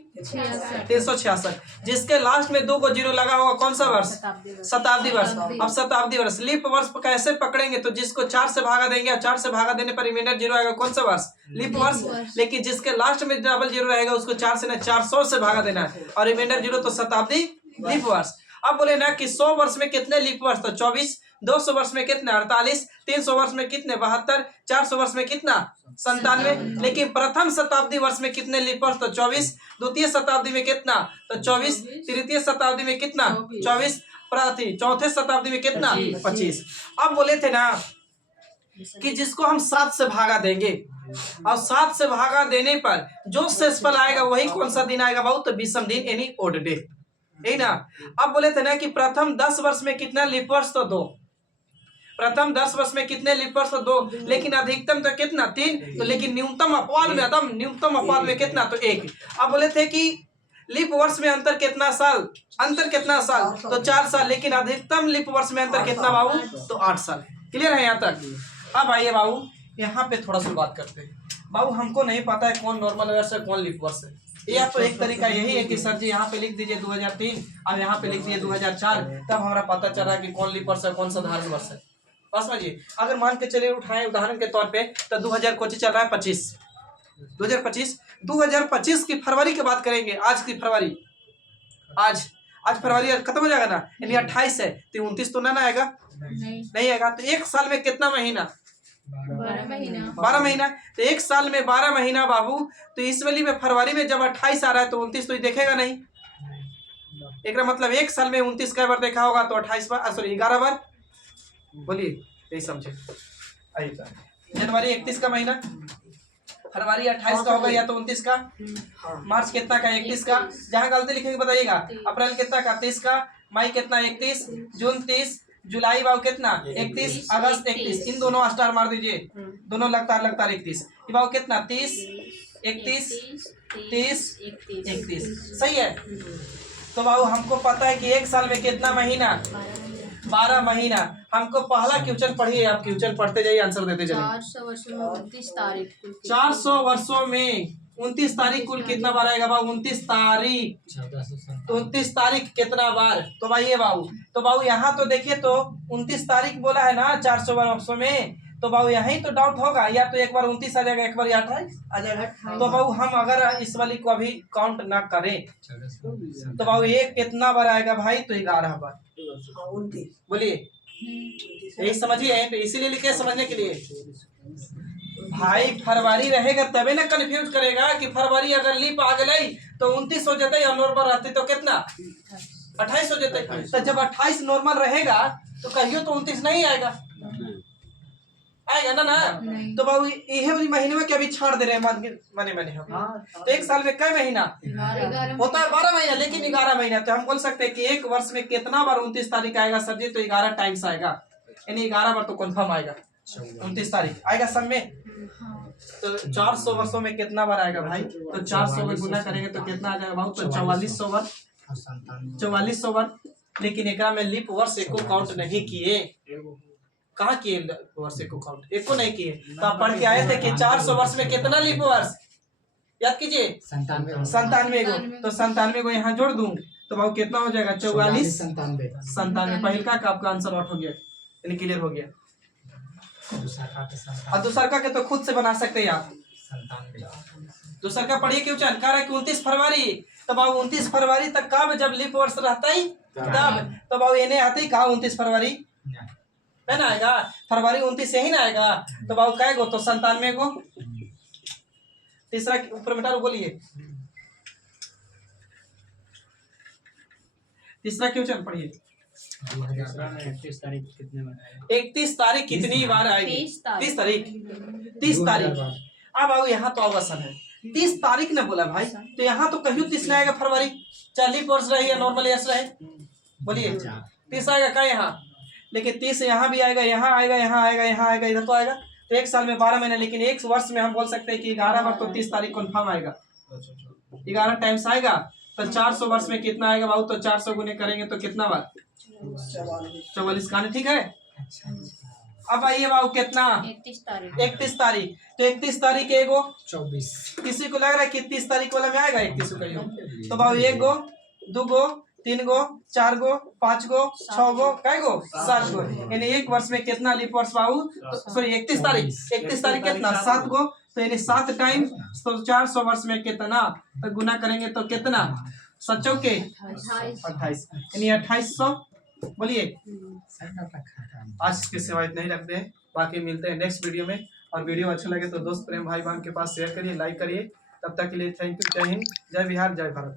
366। जिसके लास्ट में 2 को 0 लगा होगा कौन सा वर्ष? शताब्दी वर्ष। अब शताब्दी वर्ष लीप वर्ष कैसे पकड़ेंगे? तो जिसको 4 से भागा देंगे और 4 से भागा देने पर रिमाइंडर 0 आएगा कौन सा वर्ष? लीप वर्ष। लेकिन जिसके लास्ट में डबल 0 रहेगा उसको 4 से ना 400 से भागा देना है और रिमाइंडर 0 तो शताब्दी लीप वर्ष। अब बोले ना कि 100 वर्ष में कितने लीप वर्ष? तो 24। 200 वर्ष में कितने? 48। 300 वर्ष में कितने? 72। 400 वर्ष में कितना? 97। लेकिन प्रथम शताब्दी वर्ष में कितने लीप वर्ष? तो 24। द्वितीय शताब्दी में कितना? तो 24। तृतीय शताब्दी में कितना? 24। चौथे शताब्दी में कितना? 25। अब बोले थे ना कि जिसको हम 7 से भागा देंगे और 7 से भागा देने पर जो शेषफल आएगा वही कौन सा दिन आएगा बाबू? तो विषम दिन यानी ओड डे, यही ना। अब बोले थे ना कि प्रथम 10 वर्ष में कितना लीप वर्ष? तो 2। प्रथम 10 वर्ष में कितने लीप वर्ष? तो 2। लेकिन अधिकतम तो कितना? 3। तो लेकिन न्यूनतम अपवाद में न्यूनतम अपवाद में कितना? तो 1। अब बोले थे कि लीप वर्ष में अंतर कितना साल? अंतर कितना साल? तो 4 साल। लेकिन अधिकतम लीप वर्ष में अंतर कितना बाबू? तो 8 साल। क्लियर है यहाँ तक? अब आइए बाबू यहाँ पे थोड़ा सा बात करते हैं। बाबू हमको नहीं पता है कौन नॉर्मल वर्ष है कौन लीप वर्ष है। ये तो एक तरीका यही है कि सर जी यहाँ पे लिख दीजिए 2003, अब यहाँ पे लिख दीजिए 2004, तब हमारा पता चल रहा है कि कौन लीप वर्ष है कौन साधारण वर्ष है। बस समझिए, अगर मान के चलिए उठाएं उदाहरण के तौर पे, तो 2000 को चल रहा है 2025 की फरवरी की बात करेंगे। आज की फरवरी, आज फरवरी खत्म हो जाएगा ना, यानी 28 है तो 29 तो ना आएगा, नहीं आएगा। तो एक साल में कितना महीना? 12 महीना। तो एक साल में 12 महीना बाबू। तो इस वाली में फरवरी में जब 28 आ रहा है तो 29 तो देखेगा नहीं। एक मतलब एक साल में 29 का बार देखा होगा तो 28 बार, सॉरी 11 बार। बोलिए, यही समझे। जनवरी 31 का महीना, फरवरी 28 का होगा या तो 29 का, मार्च कितना का? 31 का। जहाँ गलती लिखेंगे बताइएगा। अप्रैल कितना का? 30 का। मई कितना? 31। जून 30। जुलाई बाबू कितना? 31। अगस्त 31। इन दोनों स्टार मार दीजिए, दोनों लगातार 31। ये बाबू कितना? 30, 31, 30, 31। सही है। तो बाबू हमको पता है कि एक साल में कितना महीना? 12 महीना। हमको पहला क्वेश्चन पढ़िए, आप क्वेश्चन पढ़ते जाइए, आंसर देते जाइए। 400 वर्षों में 29 तारीख। 400 वर्षों में 29 तारीख कुल कितना बार आएगा बाबू? 29 तारीख। तो 29 तारीख कितना बार? तो भाई ये बाबू, तो बाबू यहाँ तो देखिए, तो 29 तारीख बोला है ना 400 वर्षों में, तो बाबू यही तो डाउट होगा, या तो एक बार 29 आ जाएगा, एक बार 28 आ जाएगा। तो बाबू हम अगर इस वाली को अभी काउंट ना करें तो बाबू ये कितना बार आएगा भाई? तो 11 बार। बोलिए, यही समझिए। तो इसीलिए लिखे समझने के लिए भाई, फरवरी रहेगा तबे ना कंफ्यूज करेगा कि फरवरी अगर लीप आ गई तो 29 हो जाते और नॉर्मल रहते तो कितना? 28 हो जाते। तो जब 28 नॉर्मल रहेगा तो कहियो तो 29 नहीं आएगा, आएगा ना। तो बाबू ये वाली महीने में क्या भी छाड़ दे रहे हैं माने हम। तो एक साल में कई महीना होता है? 12 महीना, लेकिन 11 महीना। तो हम बोल सकते हैं कि एक वर्ष में कितना बार 29 तारीख आएगा सर जी? तो 11 टाइम्स आएगा, यानी 11 बार तो कन्फर्म आएगा 29 तारीख आएगा सब में। तो 400 वर्षों में कितना बार आएगा भाई? तो 400 में गुना करेंगे तो कितना आ जाएगा बाबू? तो 4400 बार, 4400 बार। लेकिन एक में लीप वर्ष एको काउंट नहीं किए। कहाँ किए वर्ष एको काउंट? एको नहीं किए। तो आप पढ़ के आए थे कि 400 वर्ष में कितना लीप वर्ष? याद कीजिए, 97 को। तो 97 को यहाँ जोड़ दूं तो बाबू कितना हो जाएगा? 44 97। पहल का आपका आंसर आउट हो गया, यानी क्लियर हो गया। और दूसरा का तो खुद से बना सकते हैं आप। दूसरा का पढ़िए क्वेश्चन कह रहा है कि 29 फरवरी। तो बाबू 29 फरवरी तक कब? जब लीप वर्ष रहता ही तब। तो बाबू ये नहीं आते ही कहा 29 फरवरी है ना आएगा? फरवरी 29 यही ना आएगा। तो बाबू कहे गो? तो 97 को। तीसरा ऊपर मिटा, बोलिए तीसरा क्वेश्चन पढ़िए। 31 तारीख कितने बार? 31 तारीख कितनी बार आएगी? 30 तारीख। 30 तारीख। अब आओ यहाँ तो अवसन है, 30 तारीख ने बोला भाई, तो यहाँ तो कहीं 30 नहीं आएगा फरवरी, चाहे लीप वर्ष रहे या नॉर्मल ईयर्स रहे। बोलिए 30 आएगा क्या यहाँ? लेकिन 30 यहाँ भी आएगा, यहाँ आएगा, यहाँ आएगा, यहाँ आएगा, इधर तो आएगा। तो एक साल में 12 महीने, लेकिन एक वर्ष में हम बोल सकते हैं कि 11 बार तो 30 तारीख कन्फर्म आएगा, 11 टाइम्स आएगा। तो 400 वर्ष में कितना आएगा बाबू? तो 400 गुने करेंगे तो कितना बार? 44 का। ठीक है। अब आइए बाबू कितना? 31 तारीख। तो 31 तारीख एगो 24। किसी को लग रहा है कि 30 तारीख वाला में आएगा 31 को? तो बाबू 1 गो, 2 गो, 3 गो, 4 गो, 5 गो, 6 गो, कै गो? 7 गो। यानी एक वर्ष में कितना लीप वर्ष बाबू? सॉरी 31 तारीख। 31 तारीख कितना? 7 गो। तो यानी 7 टाइम तो 400 वर्ष में कितना? तो गुना करेंगे तो कितना? 7 के 28, यानी 2800। बोलिए आज की सेवा इतना ही रखते हैं, बाकी मिलते हैं नेक्स्ट वीडियो में। और वीडियो अच्छा लगे तो दोस्त प्रेम भाई बहन के पास शेयर करिए, लाइक करिए। तब तक के लिए थैंक यू। जय हिंद, जय बिहार, जय भारत।